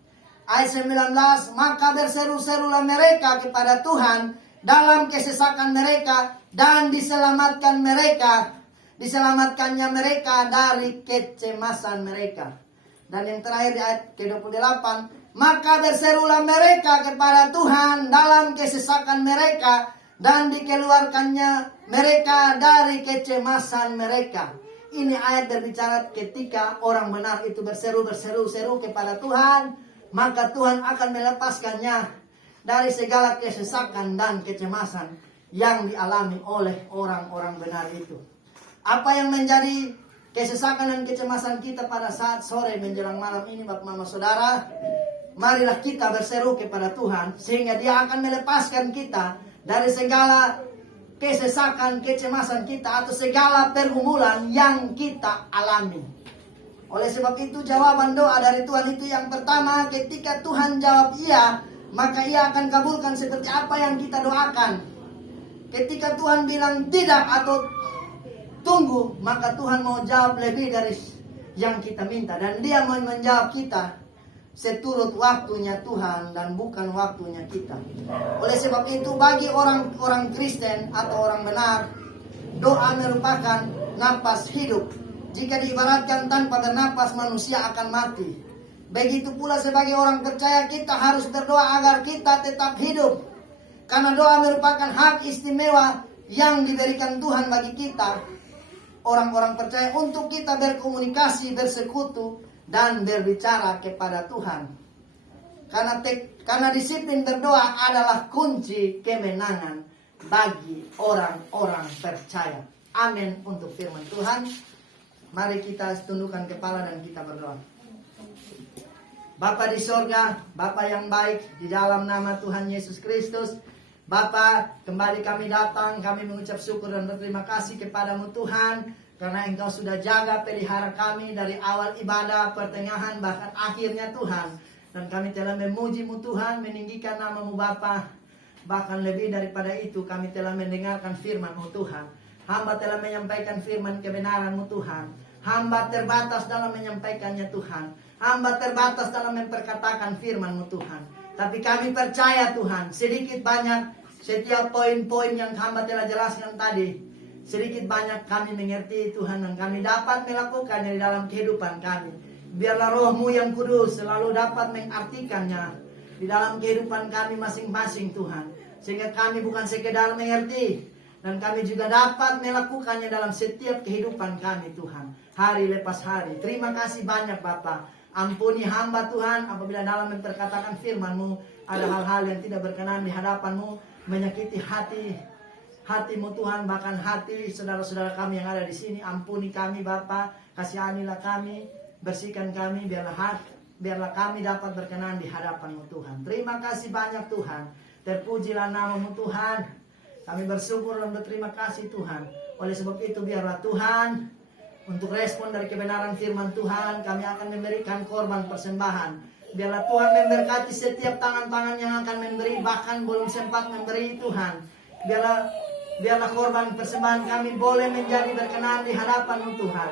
Ayat 19. Maka berseru-serulah mereka kepada Tuhan dalam kesesakan mereka dan diselamatkannya mereka dari kecemasan mereka. Dan yang terakhir di ayat ke-28, maka berserulah mereka kepada Tuhan dalam kesesakan mereka dan dikeluarkannya mereka dari kecemasan mereka. Ini ayat berbicara ketika orang benar itu berseru kepada Tuhan, maka Tuhan akan melepaskannya dari segala kesesakan dan kecemasan yang dialami oleh orang-orang benar itu. Apa yang menjadi kesesakan dan kecemasan kita pada saat sore menjelang malam ini, Bapak Mama Saudara? Marilah kita berseru kepada Tuhan sehingga Dia akan melepaskan kita dari segala kesesakan, kecemasan kita atau segala pergumulan yang kita alami. Oleh sebab itu jawaban doa dari Tuhan itu yang pertama, ketika Tuhan jawab iya, maka Ia akan kabulkan seperti apa yang kita doakan. Ketika Tuhan bilang tidak atau tunggu, maka Tuhan mau jawab lebih dari yang kita minta. Dan Dia mau menjawab kita seturut waktunya Tuhan dan bukan waktunya kita. Oleh sebab itu bagi orang Kristen atau orang benar, doa merupakan napas hidup. Jika diibaratkan tanpa bernapas manusia akan mati. Begitu pula sebagai orang percaya kita harus berdoa agar kita tetap hidup. Karena doa merupakan hak istimewa yang diberikan Tuhan bagi kita, orang-orang percaya, untuk kita berkomunikasi, bersekutu, dan berbicara kepada Tuhan. Karena disiplin berdoa adalah kunci kemenangan bagi orang-orang percaya. Amin untuk firman Tuhan. Mari kita tundukkan kepala dan kita berdoa. Bapa di sorga, Bapa yang baik, di dalam nama Tuhan Yesus Kristus, Bapa, kembali kami datang, kami mengucap syukur dan berterima kasih kepadamu Tuhan, karena Engkau sudah jaga pelihara kami dari awal ibadah, pertengahan, bahkan akhirnya Tuhan. Dan kami telah memuji-Mu Tuhan, meninggikan nama-Mu Bapa. Bahkan lebih daripada itu, kami telah mendengarkan firman-Mu Tuhan. Hamba telah menyampaikan firman kebenaran-Mu Tuhan. Hamba terbatas dalam menyampaikannya Tuhan. Hamba terbatas dalam memperkatakan firman-Mu Tuhan. Tapi kami percaya Tuhan, sedikit banyak setiap poin-poin yang hamba telah jelaskan tadi, sedikit banyak kami mengerti Tuhan, dan kami dapat melakukannya di dalam kehidupan kami. Biarlah Roh-Mu yang kudus selalu dapat mengartikannya di dalam kehidupan kami masing-masing Tuhan. Sehingga kami bukan sekedar mengerti, dan kami juga dapat melakukannya dalam setiap kehidupan kami Tuhan, hari lepas hari. Terima kasih banyak Bapa. Ampuni hamba Tuhan apabila dalam memperkatakan firman-Mu ada hal-hal yang tidak berkenan di hadapan-Mu, menyakiti hati-Mu Tuhan, bahkan hati saudara-saudara kami yang ada di sini. Ampuni kami Bapa, kasihanilah kami, bersihkan kami, biarlah kami dapat berkenan di hadapan-Mu Tuhan. Terima kasih banyak Tuhan, terpujilah nama-Mu Tuhan. Kami bersyukur dan berterima kasih Tuhan. Oleh sebab itu biarlah Tuhan, untuk respon dari kebenaran firman Tuhan, kami akan memberikan korban persembahan. Biarlah Tuhan memberkati setiap tangan-tangan yang akan memberi, bahkan belum sempat memberi Tuhan. Biarlah korban persembahan kami boleh menjadi berkenan di hadapan-Mu Tuhan.